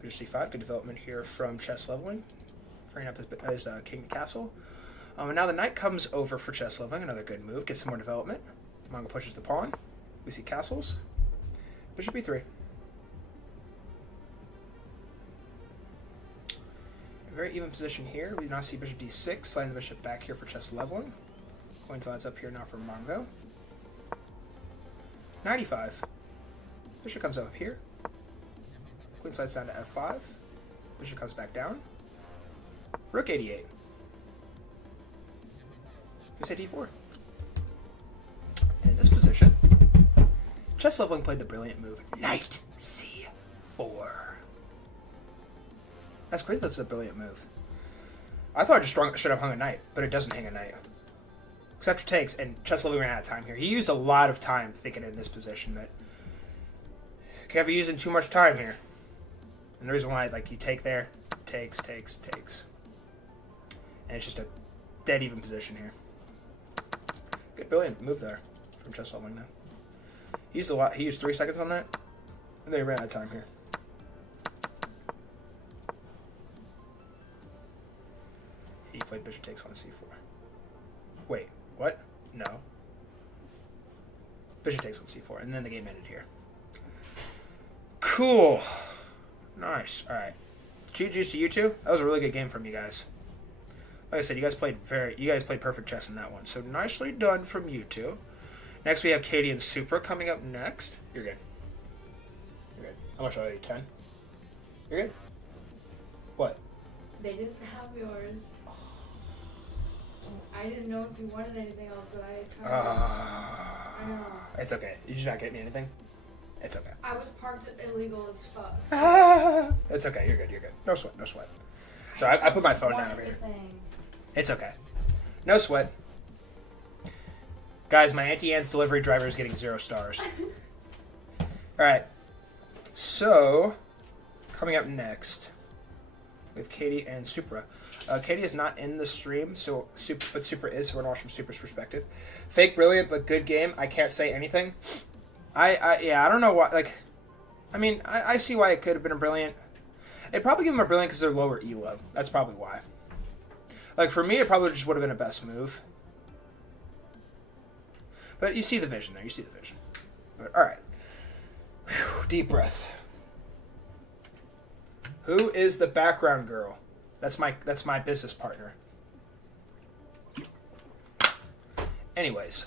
Bishop c5, good development here from Chess Leveling. Freeing up his king to castle. And now the knight comes over for Chess Leveling, another good move, gets some more development. Mongo pushes the pawn. We see castles. Bishop e3. Very even position here. We now see bishop d6, sliding the bishop back here for Chess Leveling. Coin slides up here now for Mongo. 95. Bishop comes up here. Queen slides down to f5. Bishop comes back down. Rook 88. We say d4. And in this position, Chess Leveling played the brilliant move, knight c4. That's crazy. That's a brilliant move. I thought I just should have hung a knight, but it doesn't hang a knight. Because after takes, and Chess Leveling ran out of time here. He used a lot of time thinking in this position, but can't be using too much time here. And the reason why, like, you take there, takes. And it's just a dead even position here. Good brilliant move there from Chess Leveling now. He used a lot. He used 3 seconds on that, and then he ran out of time here. He played bishop takes on c4. Wait, what? No. Bishop takes on c4, and then the game ended here. Cool. Nice. All right. GG's to you two. That was a really good game from you guys. Like I said, you guys played perfect chess in that one. So nicely done from you two. Next we have Katie and Supra coming up next. You're good. You're good. How much are you? 10? You're good. What? They didn't have yours. I didn't know if you wanted anything else, but I tried. I know. It's okay. You just not getting anything? It's okay. I was parked illegal as fuck. It's okay. You're good. You're good. No sweat. No sweat. So I put my phone down over here. Thing. It's okay. No sweat. Guys, my Auntie Anne's delivery driver is getting 0 stars. Alright. So, coming up next, we have Katie and Supra. Katie is not in the stream, but Supra is, so we're going to watch from Supra's perspective. Fake brilliant, but good game. I can't say anything. I don't know why, like, I mean, I see why it could have been a brilliant. They'd probably give them a brilliant because they're lower elo. That's probably why. Like, for me, it probably just would have been a best move. But you see the vision there. You see the vision. But, alright. Deep breath. Who is the background girl? That's my business partner. Anyways.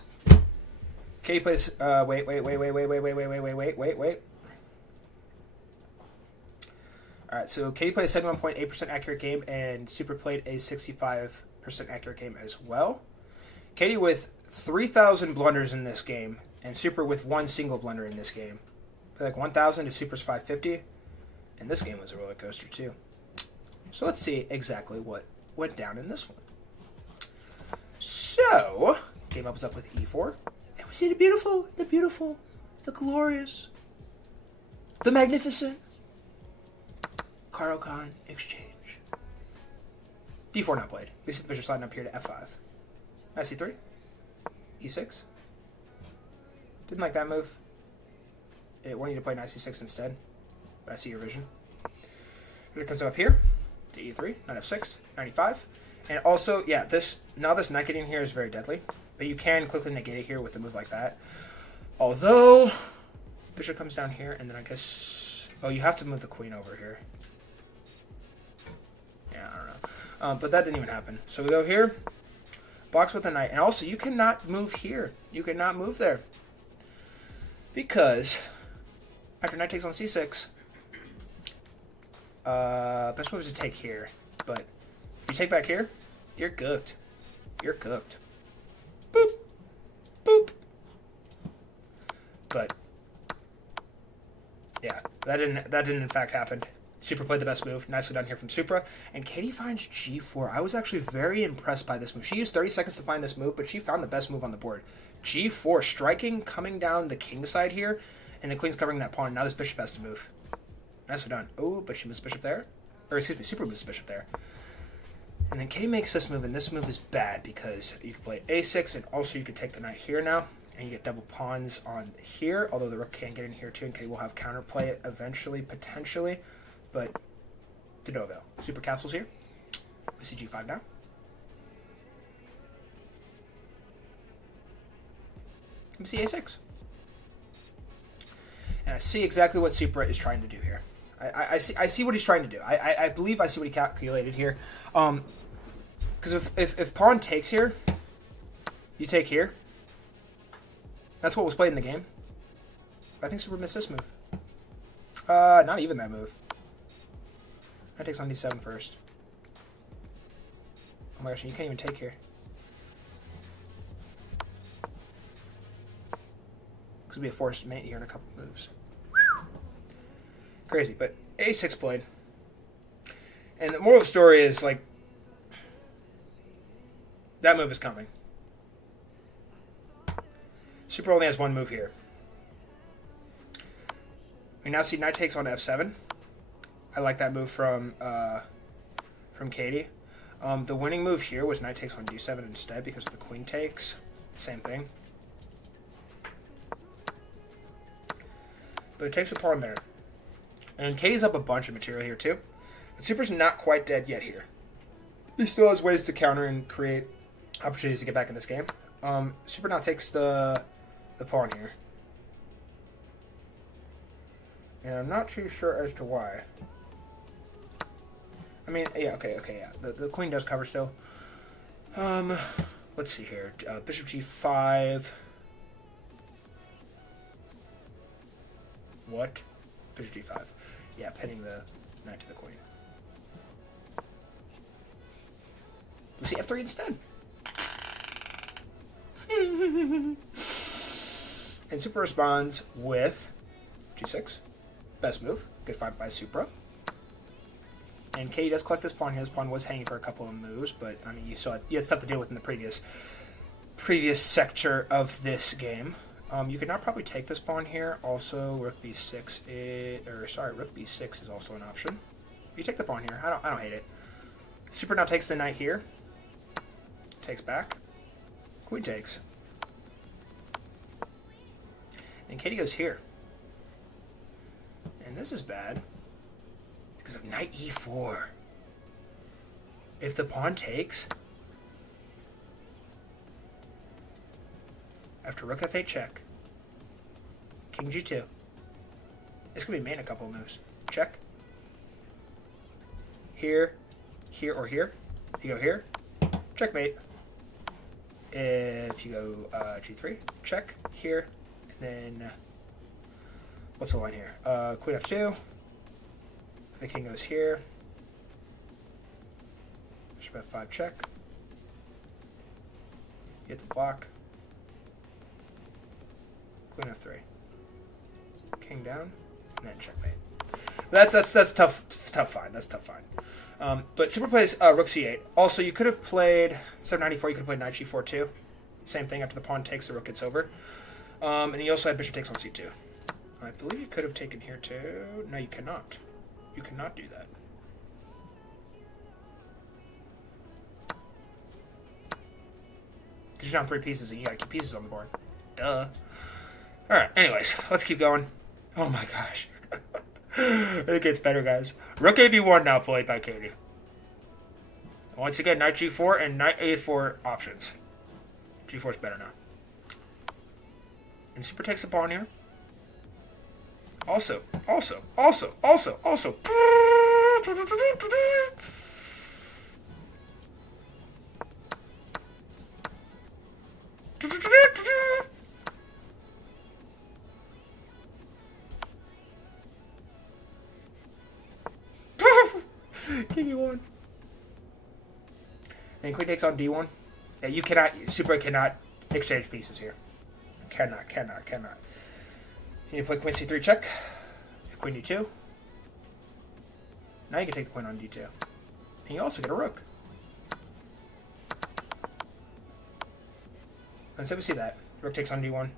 Katie plays... wait. Alright, so Katie played a 71.8% accurate game, and Super played a 65% accurate game as well. Katie with 3,000 blunders in this game, and Super with 1 single blunder in this game. Like 1,000 to Super's 550, and this game was a roller coaster too. So let's see exactly what went down in this one. So, game opens up with e4, and we see the beautiful, the glorious, the magnificent Caro-Kann exchange. d4 not played. We see the bishop sliding up here to f5. Knight c3, e6. Didn't like that move. It wanted you to play knight c6 instead, but I see your vision. It comes up here to e3, knight f6, knight e5, and also, yeah, this knight getting here is very deadly, but you can quickly negate it here with a move like that. Although, bishop comes down here, and then I guess, oh, you have to move the queen over here. Yeah, I don't know, but that didn't even happen. So we go here, blocks with the knight, and also you cannot move here. You cannot move there because after knight takes on c6, best move is to take here. But if you take back here, you're cooked. You're cooked. Boop. Boop. But yeah, that didn't in fact happen. Supra played the best move. Nicely done here from Supra. And Katie finds g4. I was actually very impressed by this move. She used 30 seconds to find this move, but she found the best move on the board. g4, striking, coming down the king side here, and the queen's covering that pawn. Now this bishop has to move. Nicely done. Oh, but she moves bishop there. Or excuse me, Supra moves bishop there. And then Katie makes this move, and this move is bad because you can play a6, and also you can take the knight here now, and you get double pawns on here, although the rook can get in here too, and Katie will have counterplay it eventually, potentially. But to no avail. Super castles here. We see g5 now. We see a6. And I see exactly what Supra is trying to do here. I see what he's trying to do. I believe I see what he calculated here. Because if pawn takes here, you take here. That's what was played in the game. I think Supra missed this move. Not even that move. Knight takes on d7 first. Oh my gosh, you can't even take here. This will be a forced mate here in a couple moves. Crazy, but a6 played. And the moral of the story is, like, that move is coming. Supra only has one move here. We now see knight takes on f7. I like that move from Katie. The winning move here was knight takes on d7 instead because of the queen takes. Same thing. But it takes a pawn there. And Katie's up a bunch of material here too. But Supra's not quite dead yet here. He still has ways to counter and create opportunities to get back in this game. Supra now takes the pawn here. And I'm not too sure as to why. I mean, yeah, okay, yeah. The queen does cover still. Let's see here. Bishop g5. What? Bishop g5. Yeah, pinning the knight to the queen. We see f3 instead. And Super responds with G6. Best move. Good fight by Supra. And Katie does collect this pawn here. This pawn was hanging for a couple of moves, but I mean, you had stuff to deal with in the previous sector of this game. You could not probably take this pawn here. Also, Rook B6 Rook B6 is also an option. You take the pawn here. I don't hate it. Super now takes the knight here. Takes back. Queen takes. And Katie goes here. And this is bad because of knight e4. If the pawn takes, after rook f8 check, king g2. It's going to be made in a couple of moves. Check. Here, here, or here. You go here. Checkmate. If you go g3, check. Here. And then, what's the line here? Queen f2. The king goes here. Bishop f5, check. Hit the block. Queen f3. King down, and then checkmate. That's tough find. That's tough find. But Super plays rook c8. Also, you could have played 794. You could have played knight g4 too. Same thing. After the pawn takes, the rook gets over. And you also had bishop takes on c2. I believe you could have taken here too. No, you cannot. You cannot do that. Because you're down 3 pieces and you gotta keep pieces on the board. Duh. Alright, anyways, let's keep going. Oh my gosh. It gets better, guys. Rook AB1 now played by Katie. Once again, knight G4 and knight A4 options. G4 is better now. And Super takes the pawn here. Also. King E1. And queen takes on D1. Yeah, you cannot, Super cannot exchange pieces here. Cannot. You need to play queen C3 check. Queen D2. Now you can take the queen on D2. And you also get a rook. And so we see that. Rook takes on D1.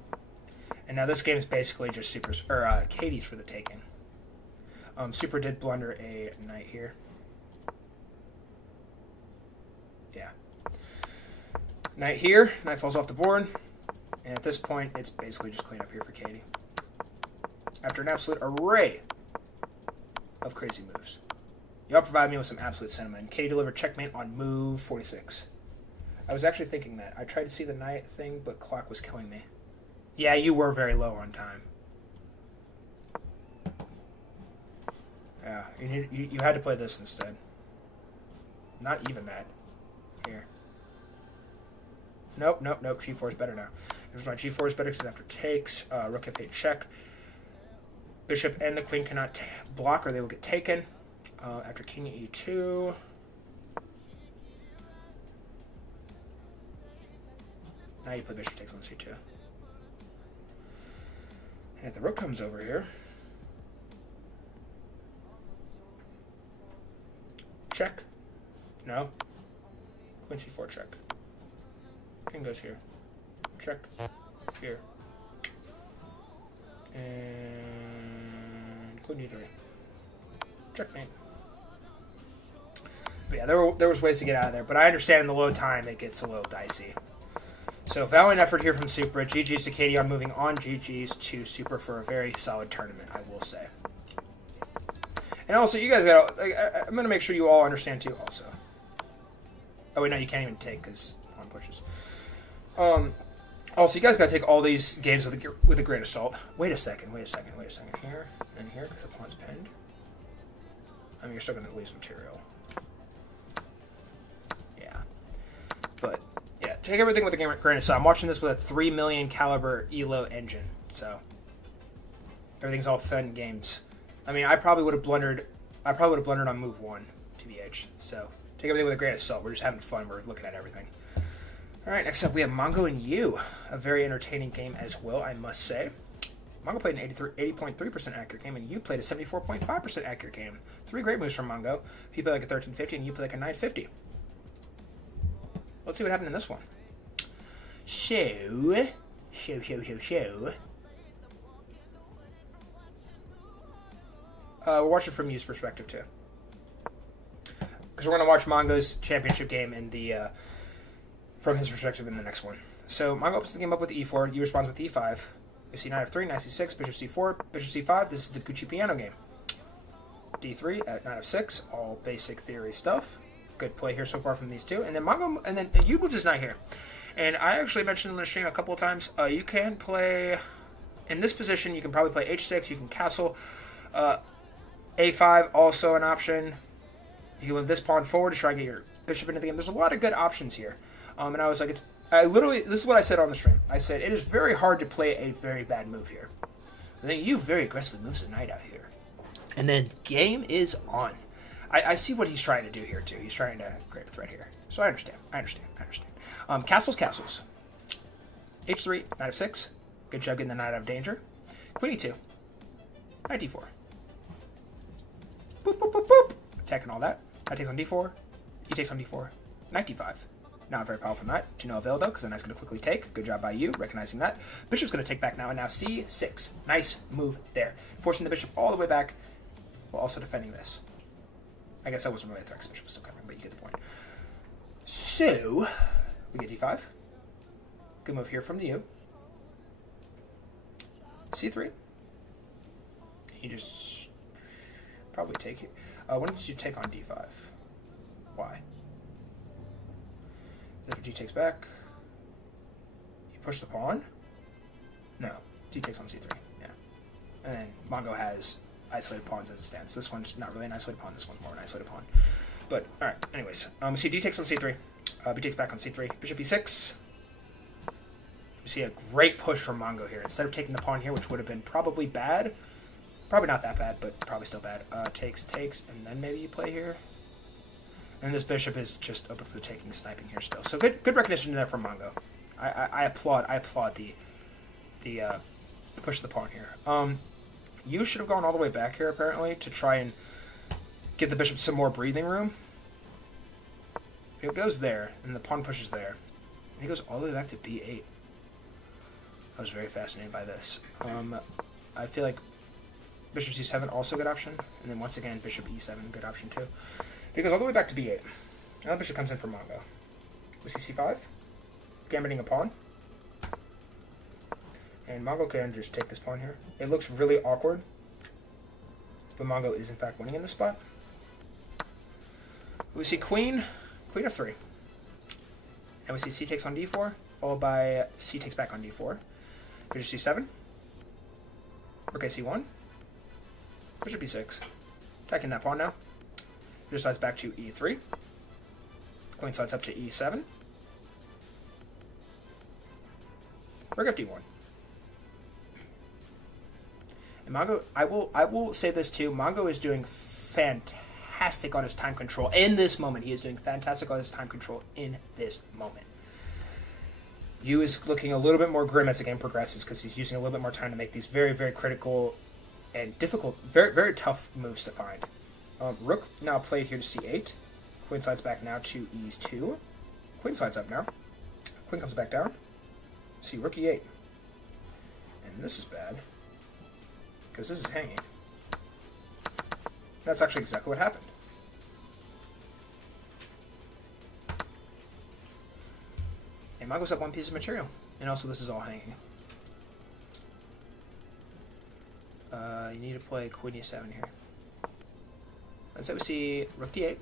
And now this game is basically just Super's, or Katie's for the taking. Super did blunder a knight here. Yeah. Knight here. Knight falls off the board. And at this point, it's basically just clean up here for Katie. After an absolute array of crazy moves. Y'all provide me with some absolute sentiment. Katie delivered checkmate on move 46. I was actually thinking that. I tried to see the knight thing, but clock was killing me. Yeah, you were very low on time. Yeah, you had to play this instead. Not even that. Here. Nope. G4 is better now. Here's why G4 is better because after takes, rook f8 check. Bishop and the queen cannot block or they will get taken. After king e2. Now you play bishop takes on c2. And if the rook comes over here, check. No. Queen c4 check. King goes here. Check. Here. And queen d3. Checkmate. But yeah, there was ways to get out of there, but I understand in the low time it gets a little dicey. So valiant effort here from Super. GG's to Katie on moving on. GG's to Super for a very solid tournament, I will say. And also, you guys got. I'm gonna make sure you all understand too. Also. Oh wait, no, you can't even take because pawn pushes. Also, you guys gotta take all these games with a grain of salt. Wait a second. Here and here because the pawn's pinned. I mean, you're still gonna lose material. Yeah, but. Yeah, take everything with a grain of salt. I'm watching this with a 3 million caliber ELO engine, so everything's all fun games. I mean, I probably would have blundered on move 1, TBH. So take everything with a grain of salt. We're just having fun. We're looking at everything. All right, next up we have Mongo and You. A very entertaining game as well, I must say. Mongo played an 80.3% accurate game, and You played a 74.5% accurate game. 3 great moves from Mongo. He played like a 1350, and You played like a 950. Let's see what happened in this one. Show. We'll watch it from Yu's perspective too, because we're going to watch Mongo's championship game in the from his perspective in the next one. So Mongo opens the game up with e4. You responds with e5. You see knight f3, knight c6, bishop c4, bishop c5. This is the Gucci piano game. d3 at knight f6. All basic theory stuff. Good play here so far from these two. And then Mongo, and then you moved his knight here. And I actually mentioned in the stream a couple of times. You can play in this position. You can probably play h6. You can castle. A5 also an option. You can move this pawn forward to try to get your bishop into the game. There's a lot of good options here. And I was like, this is what I said on the stream. I said, it is very hard to play a very bad move here. I think you very aggressively moves the knight out here. And then game is on. I see what he's trying to do here, too. He's trying to create a threat here. So I understand. Castles. H3, knight f6. Good job getting the knight out of danger. Queen e2. Knight d4. Boop, boop, boop, boop. Attacking all that. Knight takes on d4. He takes on d4. Knight d5. Not very powerful knight. To no avail, though, because the knight's going to quickly take. Good job by you, recognizing that. Bishop's going to take back now, and now c6. Nice move there. Forcing the bishop all the way back, while also defending this. I guess that wasn't really a threat, because bishop was still coming, but you get the point. So, we get d5. Good move here from the u. c3. You just probably take it. When did you take on d5? Why? Then d takes back. You push the pawn? No. D takes on c3. Yeah. And then Mongo has isolated pawns as it stands. This one's not really an isolated pawn. This one's more an isolated pawn. But, alright. Anyways. We see d takes on c3. B takes back on c3. Bishop e6. We see a great push from Mongo here. Instead of taking the pawn here, which would have been probably bad. Probably not that bad, but probably still bad. Takes, and then maybe you play here. And this bishop is just open for the taking, sniping here still. So good recognition there from Mongo. I applaud the push of the pawn here. You should have gone all the way back here apparently to try and give the bishop some more breathing room. It goes there, and the pawn pushes there. And he goes all the way back to b8. I was very fascinated by this. I feel like bishop c7 also a good option, and then once again bishop e7 good option too. He goes all the way back to b8. Now the bishop comes in for Mongo. We see c5, gambiting a pawn, and Mongo can just take this pawn here. It looks really awkward, but Mongo is in fact winning in this spot. We see queen f3, and we see c takes on d4, followed by c takes back on d4. Bishop c7, rook c1, bishop e6, attacking that pawn now. Bishop slides back to e3, queen slides up to e7, rook d1. And Mongo, I will say this too, Mongo is doing fantastic on his time control in this moment. He is doing fantastic on his time control in this moment. Yu is looking a little bit more grim as the game progresses because he's using a little bit more time to make these very, very critical and difficult, very, very tough moves to find. Rook now played here to c8. Queen slides back now to e2. Queen slides up now. Queen comes back down. See, rook e8. And this is bad because this is hanging. That's actually exactly what happened. And Mongo's up one piece of material. And also this is all hanging. You need to play queen e7 here. Instead we see rook d8.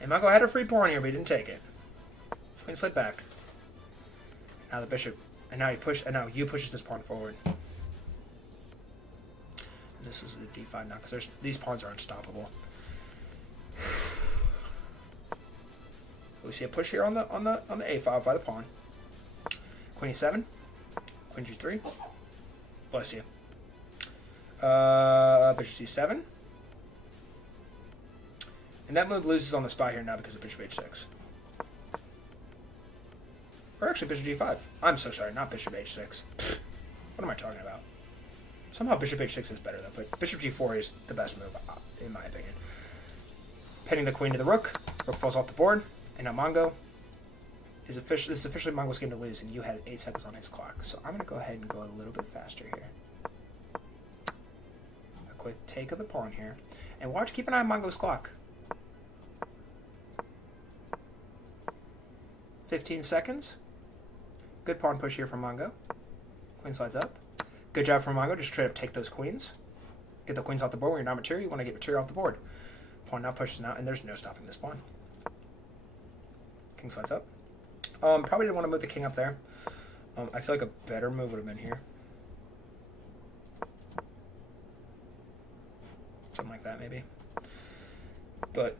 And Mongo had a free pawn here, but he didn't take it. Queen slid back. Now the bishop, and now you pushes this pawn forward. And this is a d5 now, because these pawns are unstoppable. We see a push here on the a5 by the pawn. Queen e7, queen g3. Bless you. Bishop c7. And that move loses on the spot here now because of bishop h6. Or actually, bishop g5. I'm so sorry, not bishop h6. What am I talking about? Somehow bishop h6 is better, though, but bishop g4 is the best move, in my opinion. Pinning the queen to the rook. Rook falls off the board, and now Mongo is this is officially Mongo's game to lose, and you have 8 seconds on his clock. So I'm going to go ahead and go a little bit faster here. A quick take of the pawn here. And watch, keep an eye on Mongo's clock. 15 seconds. Good pawn push here from Mongo. Queen slides up. Good job from Mongo. Just try to take those queens. Get the queens off the board. When you're not material, you want to get material off the board. Pawn now pushes out, and there's no stopping this pawn. King slides up. Probably didn't want to move the king up there. I feel like a better move would have been here. Something like that, maybe. But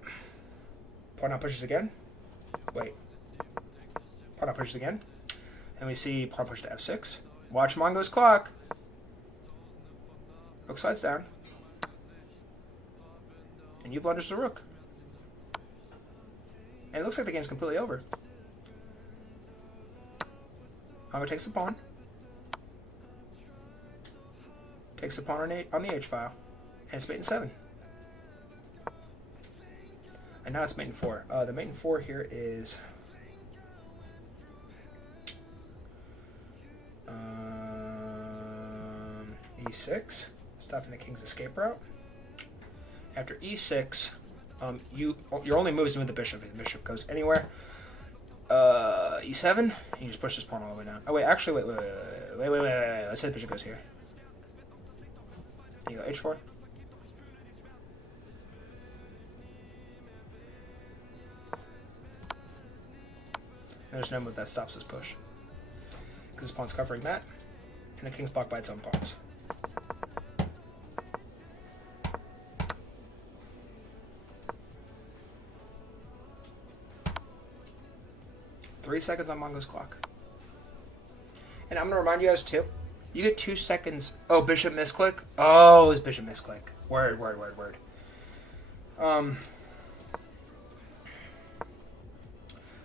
pawn now pushes again. Wait. Pawn now pushes again. And we see pawn push to f6. Watch Mongo's clock. Rook slides down. And you blunders the rook. And it looks like the game's completely over. Mongo takes the pawn. Takes the pawn on the h-file. And it's mate in 7. And now it's mate in 4. The mate in 4 here is... e6, stopping the king's escape route. After e6, your only move is to move the bishop. If the bishop goes anywhere, e7, you just push this pawn all the way down. Oh wait, actually, wait. Let's say the bishop goes here. And you go h4. There's no move that stops this push because this pawn's covering that, and the king's blocked by its own pawns. Three seconds on Mongo's clock. And I'm going to remind you guys, too, you get 2 seconds. Oh, bishop misclick? Oh, it's bishop misclick. Word.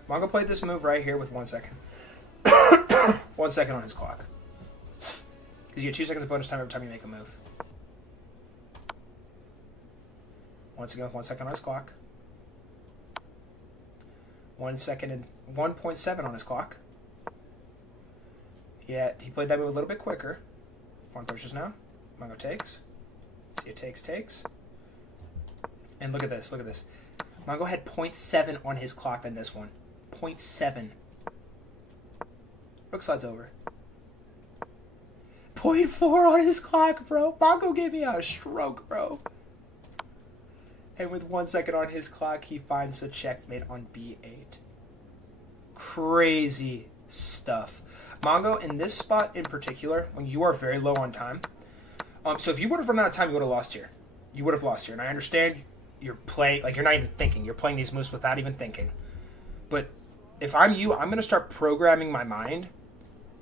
Mongo played this move right here with 1 second. 1 second on his clock. Because you get 2 seconds of bonus time every time you make a move. Once again with 1 second on his clock. 1 second and 1.7 on his clock. Yeah, he played that move a little bit quicker. Pawn pushes now. Mongo takes. See, it takes. And look at this. Mongo had 0.7 on his clock on this one. 0.7. Rook slides over. 0.4 on his clock, bro. Mongo gave me a stroke, bro. And with 1 second on his clock, he finds the checkmate on b8. Crazy stuff. Mongo, in this spot in particular, when you are very low on time, so if you would have run out of time, you would have lost here. You would have lost here. And I understand you're playing, like, you're not even thinking. You're playing these moves without even thinking. But if I'm you, I'm going to start programming my mind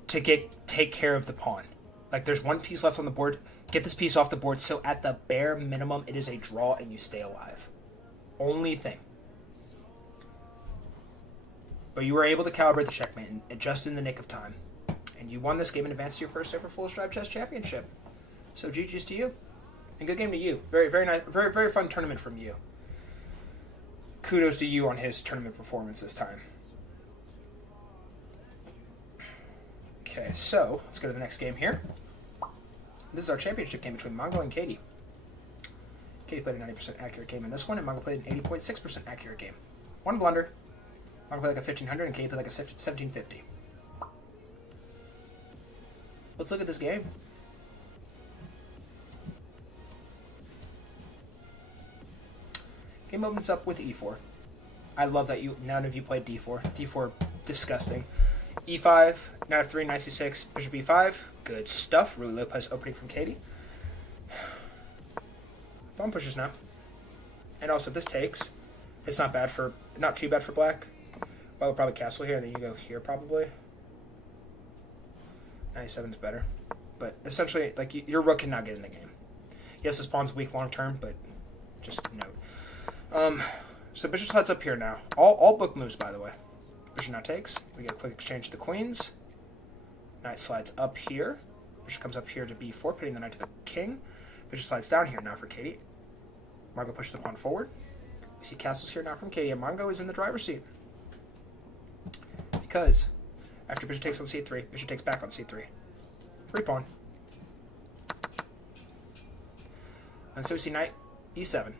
to take care of the pawn. Like, there's one piece left on the board. Get this piece off the board, so at the bare minimum, it is a draw and you stay alive. Only thing. But you were able to calibrate the checkmate and just in the nick of time. And you won this game and advanced to your first ever Full Stripe Chess Championship. So GG's to you. And good game to you. Very, very nice, very, very fun tournament from you. Kudos to you on his tournament performance this time. Okay, so let's go to the next game here. This is our championship game between Mongo and Katie. Katie played a 90% accurate game in this one, and Mongo played an 80.6% accurate game. One blunder. Mongo played like a 1500, and Katie played like a 1750. Let's look at this game. Game opens up with e4. I love that none of you played d4. d4, disgusting. e5, knight f3, knight c6, bishop e5. Good stuff. Rui Lopez opening from Katie. Pawn pushes now. And also, this takes. It's not too bad for black. Well, we'll probably castle here, and then you go here probably. 97 is better. But essentially, like, your rook can now get in the game. Yes, this pawn's weak long term, but just note. So bishop slides up here now. All book moves, by the way. Bishop now takes. We get a quick exchange to the queens. Knight slides up here. Bishop comes up here to b4, pitting the knight to the king. Bishop slides down here now for Katie. Margot pushes the pawn forward. We see castles here now from Katie, and Mongo is in the driver's seat. Because after bishop takes on c3, bishop takes back on c3. Free pawn. And so we see knight e7.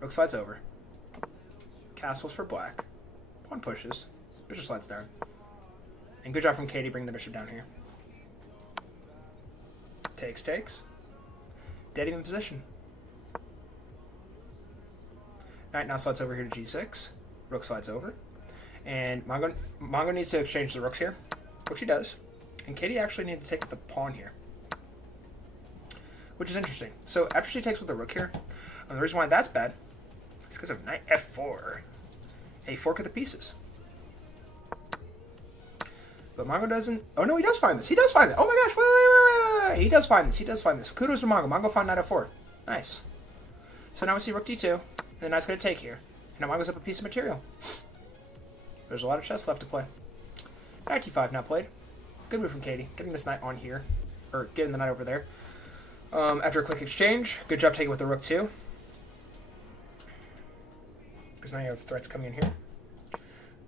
Rook slides over. Castles for black. Pawn pushes. Bishop slides down. And good job from Katie bringing the bishop down here. Takes, takes. Dead even position. Knight now slides over here to g6. Rook slides over. And Mongo needs to exchange the rooks here, which he does. And Katie actually needs to take the pawn here, which is interesting. So after she takes with the rook here, the reason why that's bad is because of knight f4. A fork of the pieces. But Mongo doesn't... Oh, no, he does find this. He does find it. Oh, my gosh. Wait. He does find this. He does find this. Kudos to Mongo. Mongo found knight f4. Nice. So now we see rook d2. And the knight's going to take here. And now Mongo's up a piece of material. There's a lot of chess left to play. Knight d5 now played. Good move from Katie. Getting this knight on here. Or getting the knight over there. After a quick exchange. Good job taking with the rook too. Because now you have threats coming in here.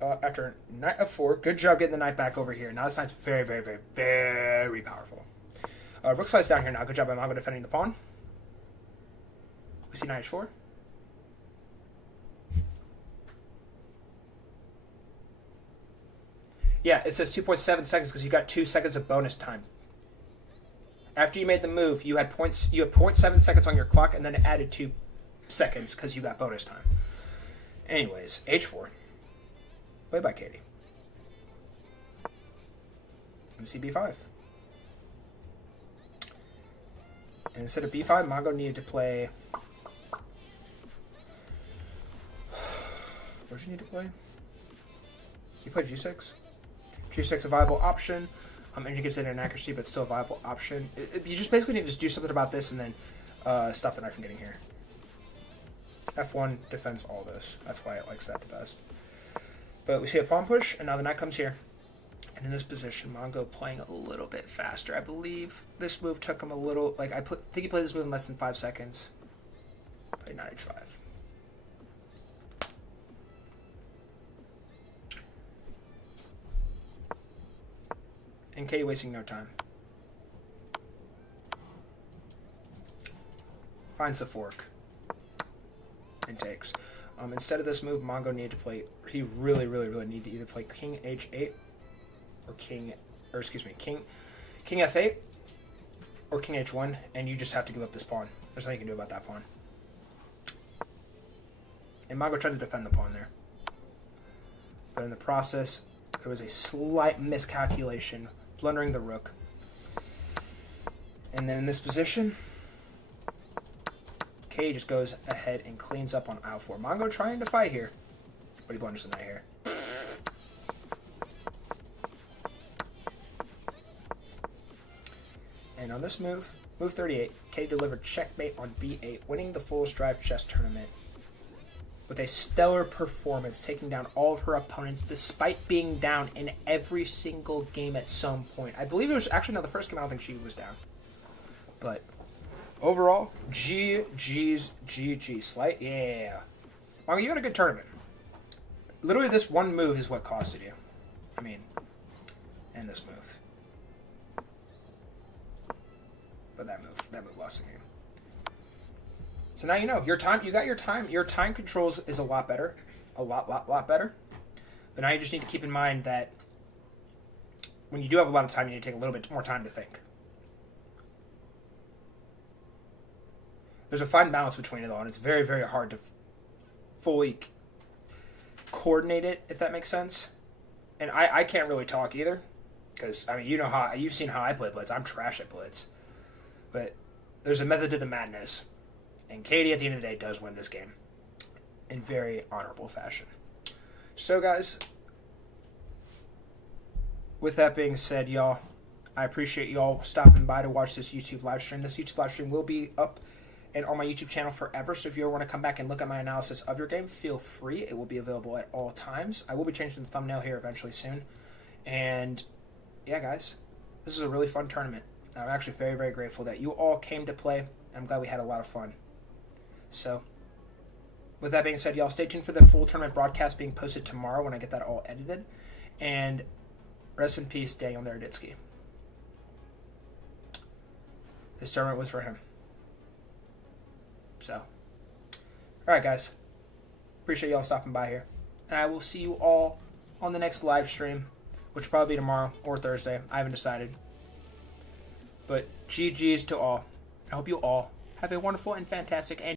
After knight f4, good job getting the knight back over here. Now this knight's very, very, very, very powerful. Rook slides down here now. Good job by Mongo defending the pawn. We see knight h4. Yeah, it says 2.7 seconds because you got 2 seconds of bonus time. After you made the move, you had 0.7 seconds on your clock, and then it added 2 seconds because you got bonus time. Anyways, h4. Played by Katie. Let me see b5. And instead of b5, Mongo needed to play... What did you need to play? You played g6. G6 a viable option. Energy gives it an accuracy, but still a viable option. You just basically need to just do something about this and then stop the knight from getting here. F1 defends all this. That's why it likes that the best. But we see a pawn push, and now the knight comes here. And in this position, Mongo playing a little bit faster. I believe this move took him a little... Like, I think he played this move in less than 5 seconds. Played knight h5. And Katie wasting no time. Finds the fork. And takes. Instead of this move, Mongo needed to play... He really, really, really needed to either play king h8 or king f8 or king h1, and you just have to give up this pawn. There's nothing you can do about that pawn. And Mongo tried to defend the pawn there. But in the process, there was a slight miscalculation, blundering the rook. And then in this position, Katie just goes ahead and cleans up on aisle 4. Mongo trying to fight here, but he blunders the knight here. And on this move, move 38, Katie delivered checkmate on b8, winning the Fool's Drive chess tournament with a stellar performance, taking down all of her opponents despite being down in every single game at some point. I believe it was actually, no, the first game I don't think she was down. But overall, GG's. Slight, yeah. Mongo, you had a good tournament. Literally, this one move is what costed you. I mean, and this move. But that move lost the game. So now you know your time. You got your time. Your time controls is a lot better, a lot better. But now you just need to keep in mind that when you do have a lot of time, you need to take a little bit more time to think. There's a fine balance between it all, and it's very, very hard to fully coordinate it, if that makes sense. And I can't really talk either, because I mean, you know how you've seen how I play Blitz. I'm trash at Blitz, but there's a method to the madness. And Katie, at the end of the day, does win this game in very honorable fashion. So, guys, with that being said, y'all, I appreciate y'all stopping by to watch this YouTube live stream. This YouTube live stream will be up and on my YouTube channel forever. So if you ever want to come back and look at my analysis of your game, feel free. It will be available at all times. I will be changing the thumbnail here eventually soon. And yeah, guys, this is a really fun tournament. I'm actually very, very grateful that you all came to play. I'm glad we had a lot of fun. So with that being said, y'all, stay tuned for the full tournament broadcast being posted tomorrow when I get that all edited. And rest in peace, Daniel Naroditsky. This tournament was for him. So, alright, guys. Appreciate y'all stopping by here. And I will see you all on the next live stream, which will probably be tomorrow or Thursday. I haven't decided. But GG's to all. I hope you all have a wonderful and fantastic and